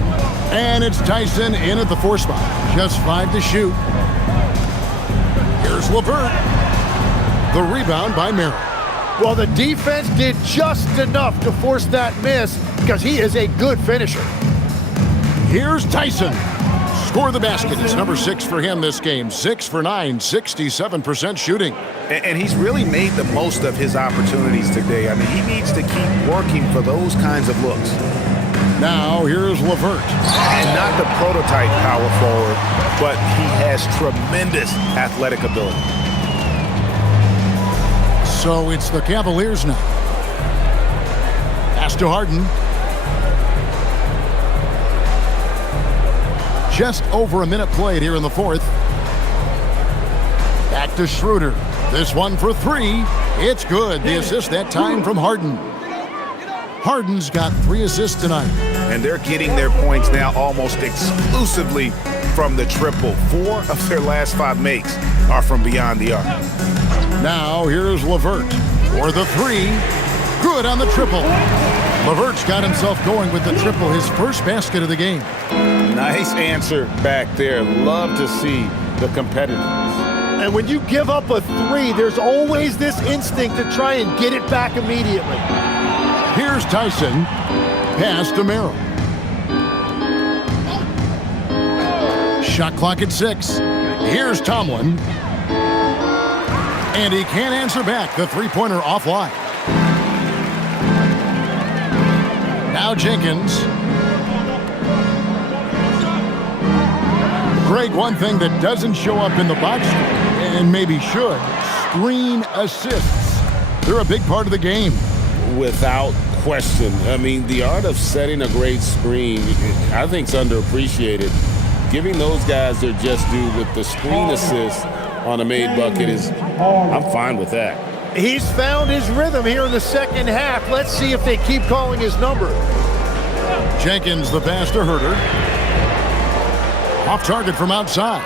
And it's Tyson in at the 4 spot. Just 5 to shoot. Here's LeVert. The rebound by Merrill. Well, the defense did just enough to force that miss because he is a good finisher. Here's Tyson. Score the basket. It's number 6 for him this game. 6 for 9, 67% shooting. And he's really made the most of his opportunities today. I mean, he needs to keep working for those kinds of looks. Now, here's LeVert. And not the prototype power forward, but he has tremendous athletic ability. So it's the Cavaliers now. Pass to Harden. Just over a minute played here in the 4th. Back to Schroeder. This one for 3. It's good. The assist that time from Harden. Harden's got 3 assists tonight. And they're getting their points now almost exclusively from the triple. 4 of their last 5 makes are from beyond the arc. Now here's LeVert for the 3. Good on the triple. LeVert's got himself going with the triple, his first basket of the game. Nice answer back there. Love to see the competitiveness. And when you give up a 3, there's always this instinct to try and get it back immediately. Here's Tyson. Pass to Merrill. Shot clock at 6. Here's Tomlin. And he can't answer back. The three-pointer offline. Now Jenkins. Greg, one thing that doesn't show up in the box score, and maybe should, screen assists. They're a big part of the game. Without question. I mean, the art of setting a great screen, I think, is underappreciated. Giving those guys their just due with the screen assist on a made bucket I'm fine with that. He's found his rhythm here in the second half. Let's see if they keep calling his number. Jenkins, the pass to Herter. Off target from outside.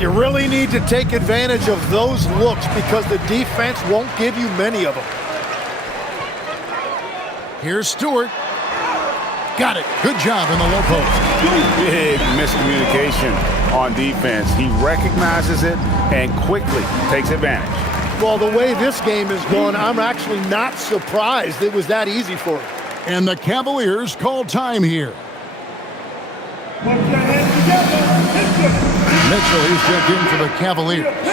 You really need to take advantage of those looks because the defense won't give you many of them. Here's Stewart. Got it. Good job in the low post. Big miscommunication on defense. He recognizes it and quickly takes advantage. Well, the way this game is going, I'm actually not surprised it was that easy for him. And the Cavaliers call time here. Put your hands together. Mitchell, he's checked in for the Cavaliers.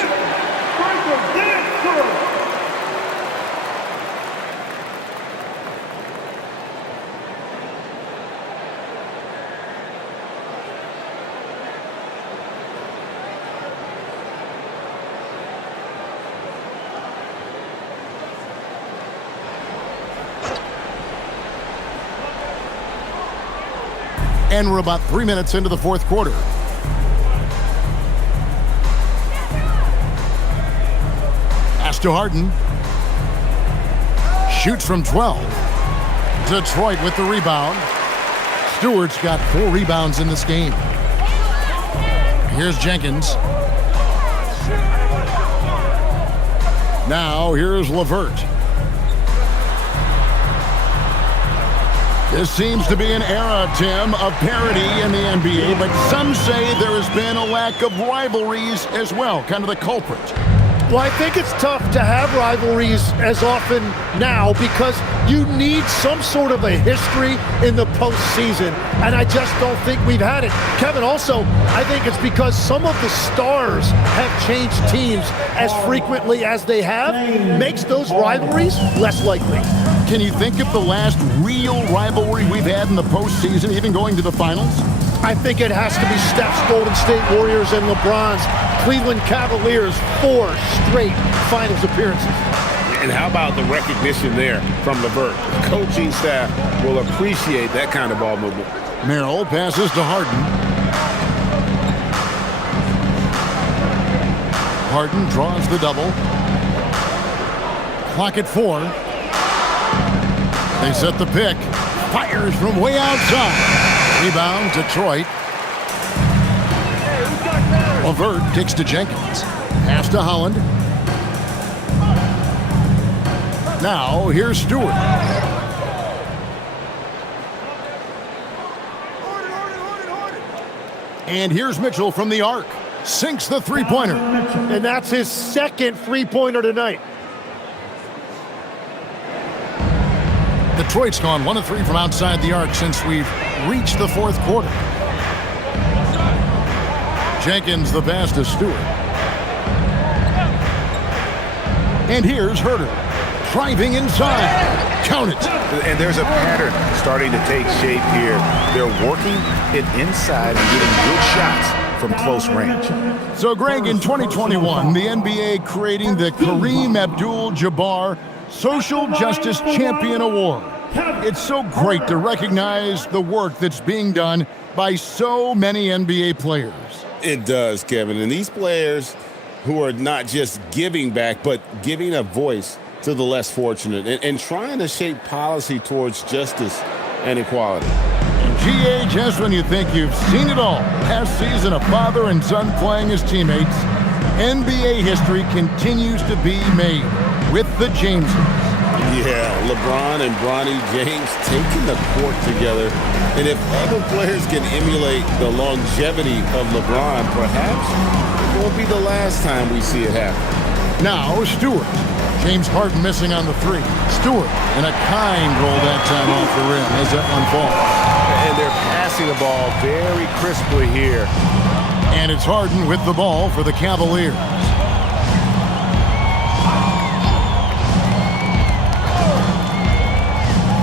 And we're about 3 minutes into the 4th quarter. Pass to Harden. Shoots from 12. Detroit with the rebound. Stewart's got 4 rebounds in this game. Here's Jenkins. Now here's LeVert. This seems to be an era, Tim, of parity in the NBA, but some say there has been a lack of rivalries as well, kind of the culprit. Well, I think it's tough to have rivalries as often now because you need some sort of a history in the postseason, and I just don't think we've had it. Kevin, also, I think it's because some of the stars have changed teams as frequently as they have, makes those rivalries less likely. Can you think of the last real rivalry we've had in the postseason, even going to the finals? I think it has to be Steph's Golden State Warriors and LeBron's Cleveland Cavaliers, 4 straight finals appearances. And how about the recognition there from LeVert? The coaching staff will appreciate that kind of ball movement. Merrill passes to Harden. Harden draws the double. Clock at 4. They set the pick. Fires from way outside. Rebound, Detroit. LeVert kicks to Jenkins. Pass to Holland. Now, here's Stewart. And here's Mitchell from the arc. Sinks the three-pointer. And that's his second three-pointer tonight. Detroit's gone 1 of 3 from outside the arc since we've reached the fourth quarter. Jenkins the pass to Stewart. And here's Herter. Driving inside. Count it. And there's a pattern starting to take shape here. They're working it inside and getting good shots from close range. So, Greg, in 2021, the NBA creating the Kareem Abdul-Jabbar Social Justice Champion Award. It's so great to recognize the work that's being done by so many NBA players. It does, Kevin. And these players who are not just giving back, but giving a voice to the less fortunate and trying to shape policy towards justice and equality. GA, just when you think you've seen it all, past season of father and son playing as teammates, NBA history continues to be made with the Jameses. Yeah, LeBron and Bronny James taking the court together. And if other players can emulate the longevity of LeBron, perhaps it won't be the last time we see it happen. Now, Stewart. James Harden missing on the 3. Stewart, and a kind roll that time off the rim as that one falls. And they're passing the ball very crisply here. And it's Harden with the ball for the Cavaliers.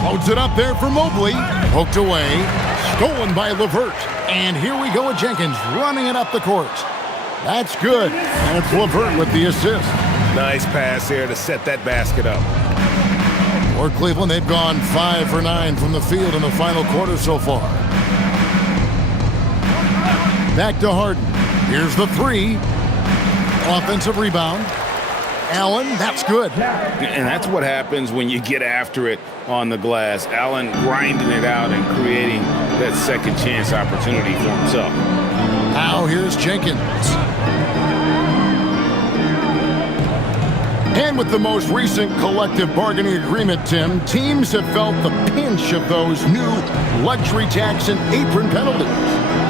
Loads it up there for Mobley. Poked away. Stolen by LeVert. And here we go with Jenkins running it up the court. That's good. And it's LeVert with the assist. Nice pass here to set that basket up. For Cleveland, they've gone 5 for 9 from the field in the final quarter so far. Back to Harden. Here's the 3. Offensive rebound. Allen, that's good. And that's what happens when you get after it on the glass. Allen grinding it out and creating that second chance opportunity for himself. Now here's Jenkins. And with the most recent collective bargaining agreement, Tim, teams have felt the pinch of those new luxury tax and apron penalties.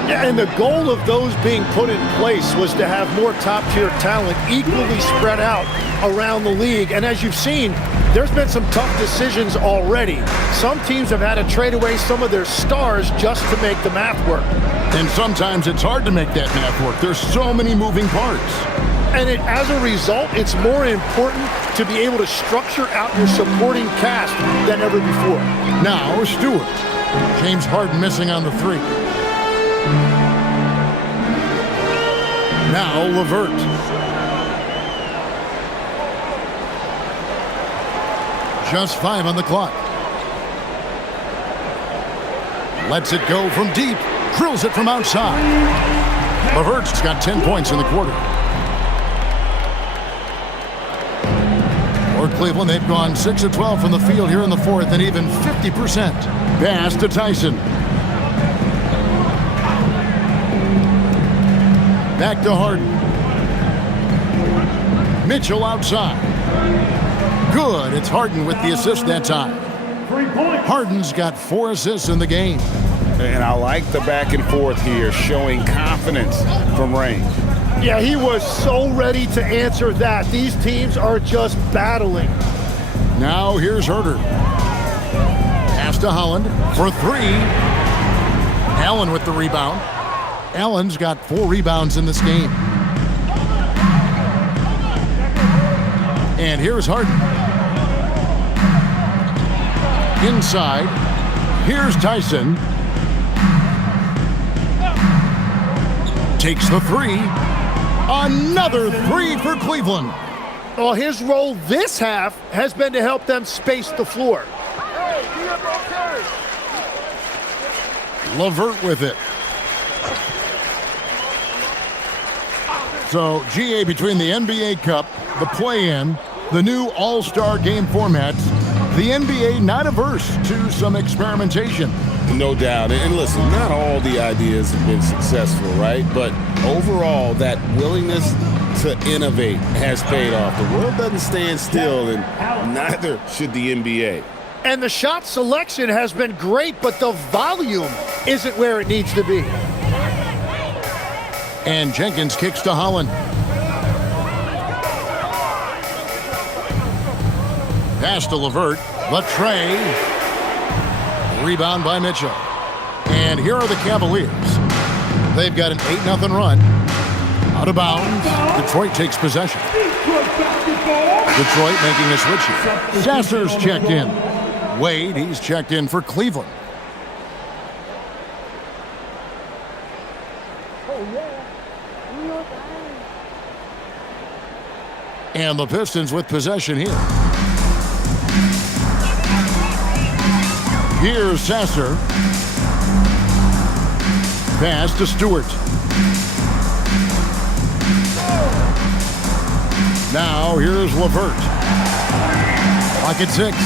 Yeah, and the goal of those being put in place was to have more top-tier talent equally spread out around the league. And as you've seen, there's been some tough decisions already. Some teams have had to trade away some of their stars just to make the math work. And sometimes it's hard to make that math work. There's so many moving parts. And as a result, it's more important to be able to structure out your supporting cast than ever before. Now, Stewart. James Harden missing on the 3. Now, LeVert. Just 5 on the clock. Lets it go from deep. Drills it from outside. LeVert's got 10 points in the quarter. For Cleveland, they've gone 6 of 12 from the field here in the fourth and even 50%. Pass to Tyson. Back to Harden. Mitchell outside. Good. It's Harden with the assist that time. Harden's got 4 assists in the game. And I like the back and forth here, showing confidence from range. Yeah, he was so ready to answer that. These teams are just battling. Now here's Herter. Pass to Holland for 3. Allen with the rebound. Allen's got 4 rebounds in this game. And here's Harden. Inside. Here's Tyson. Takes the 3. Another 3 for Cleveland. Well, his role this half has been to help them space the floor. LeVert with it. So, GA, between the NBA Cup, the play-in, the new All-Star game formats, the NBA not averse to some experimentation. No doubt. And listen, not all the ideas have been successful, right? But overall, that willingness to innovate has paid off. The world doesn't stand still, and neither should the NBA. And the shot selection has been great, but the volume isn't where it needs to be. And Jenkins kicks to Holland. Pass to LeVert. Latrey. Rebound by Mitchell. And here are the Cavaliers. They've got an 8-0 run. Out of bounds. Detroit takes possession. Detroit making a switch here. Sasser's checked in. Wade, he's checked in for Cleveland. And the Pistons with possession here. Here's Sasser. Pass to Stewart. Now here's LeVert. Clock at 6.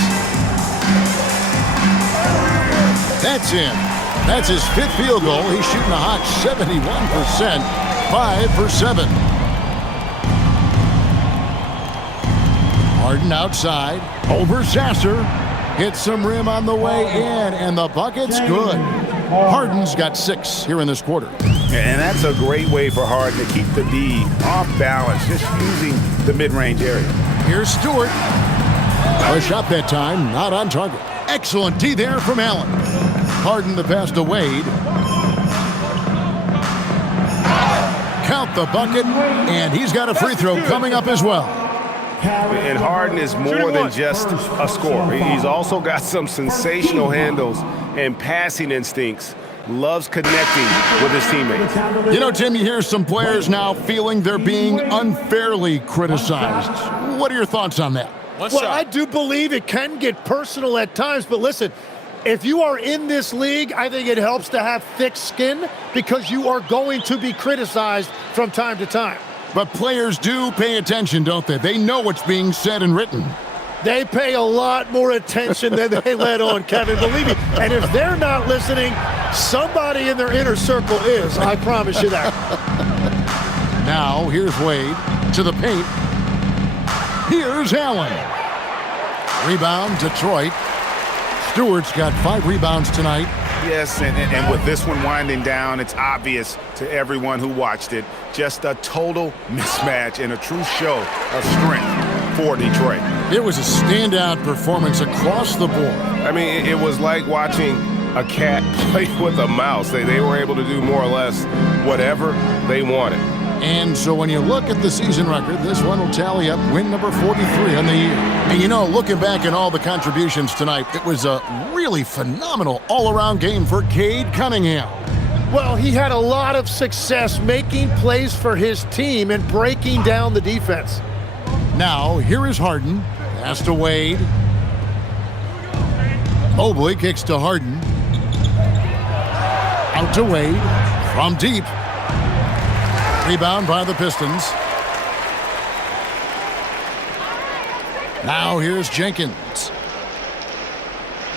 That's in. That's his 5th field goal. He's shooting a hot 71%. 5 for 7. Harden outside. Over Sasser. Hits some rim on the way in, and the bucket's good. Harden's got 6 here in this quarter. And that's a great way for Harden to keep the D off balance, just using the mid-range area. Here's Stewart. A shot that time, not on target. Excellent D there from Allen. Harden the pass to Wade. Count the bucket, and he's got a free throw coming up as well. And Harden is more than just a scorer. He's also got some sensational handles and passing instincts. Loves connecting with his teammates. You know, Tim, you hear some players now feeling they're being unfairly criticized. What are your thoughts on that? Well, I do believe it can get personal at times, but listen, if you are in this league, I think it helps to have thick skin because you are going to be criticized from time to time. But players do pay attention, don't they? They know what's being said and written. They pay a lot more attention than they let on, Kevin, believe me. And if they're not listening, somebody in their inner circle is. I promise you that. Now, here's Wade to the paint. Here's Allen. Rebound, Detroit. Stewart's got 5 rebounds tonight. Yes, and with this one winding down, it's obvious to everyone who watched it. Just a total mismatch and a true show of strength for Detroit. It was a standout performance across the board. I mean, it was like watching a cat play with a mouse. They were able to do more or less whatever they wanted. And so when you look at the season record, this one will tally up win number 43 on the year. And you know, looking back at all the contributions tonight, it was a really phenomenal all-around game for Cade Cunningham. Well, he had a lot of success making plays for his team and breaking down the defense. Now, here is Harden. Pass to Wade. Mobley kicks to Harden. Out to Wade. From deep. Rebound by the Pistons. Now here's Jenkins.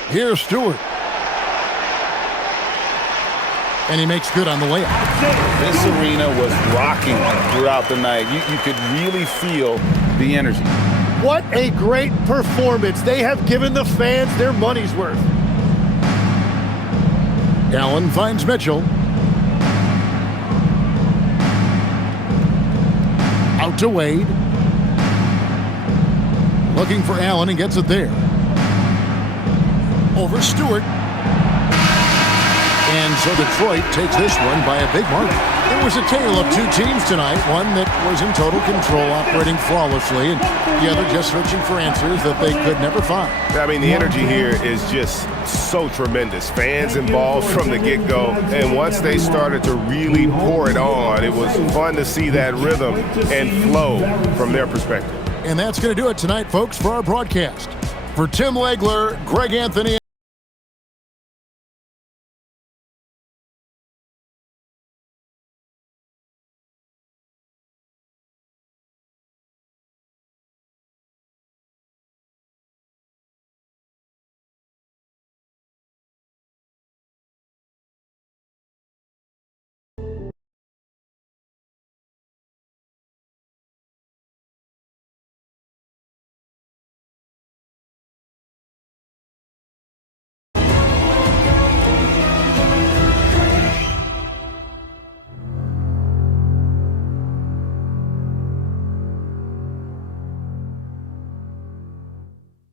Here's Stewart. And he makes good on the layup. This arena was rocking throughout the night. You could really feel the energy. What a great performance. They have given the fans their money's worth. Allen finds Mitchell. Out to Wade. Looking for Allen and gets it there. Over Stewart. And so Detroit takes this one by a big margin. It was a tale of 2 teams tonight. One that was in total control, operating flawlessly, and the other just searching for answers that they could never find. I mean, the energy here is just so tremendous. Fans involved from the get-go, and once they started to really pour it on, it was fun to see that rhythm and flow from their perspective. And that's going to do it tonight, folks, for our broadcast. For Tim Legler, Greg Anthony,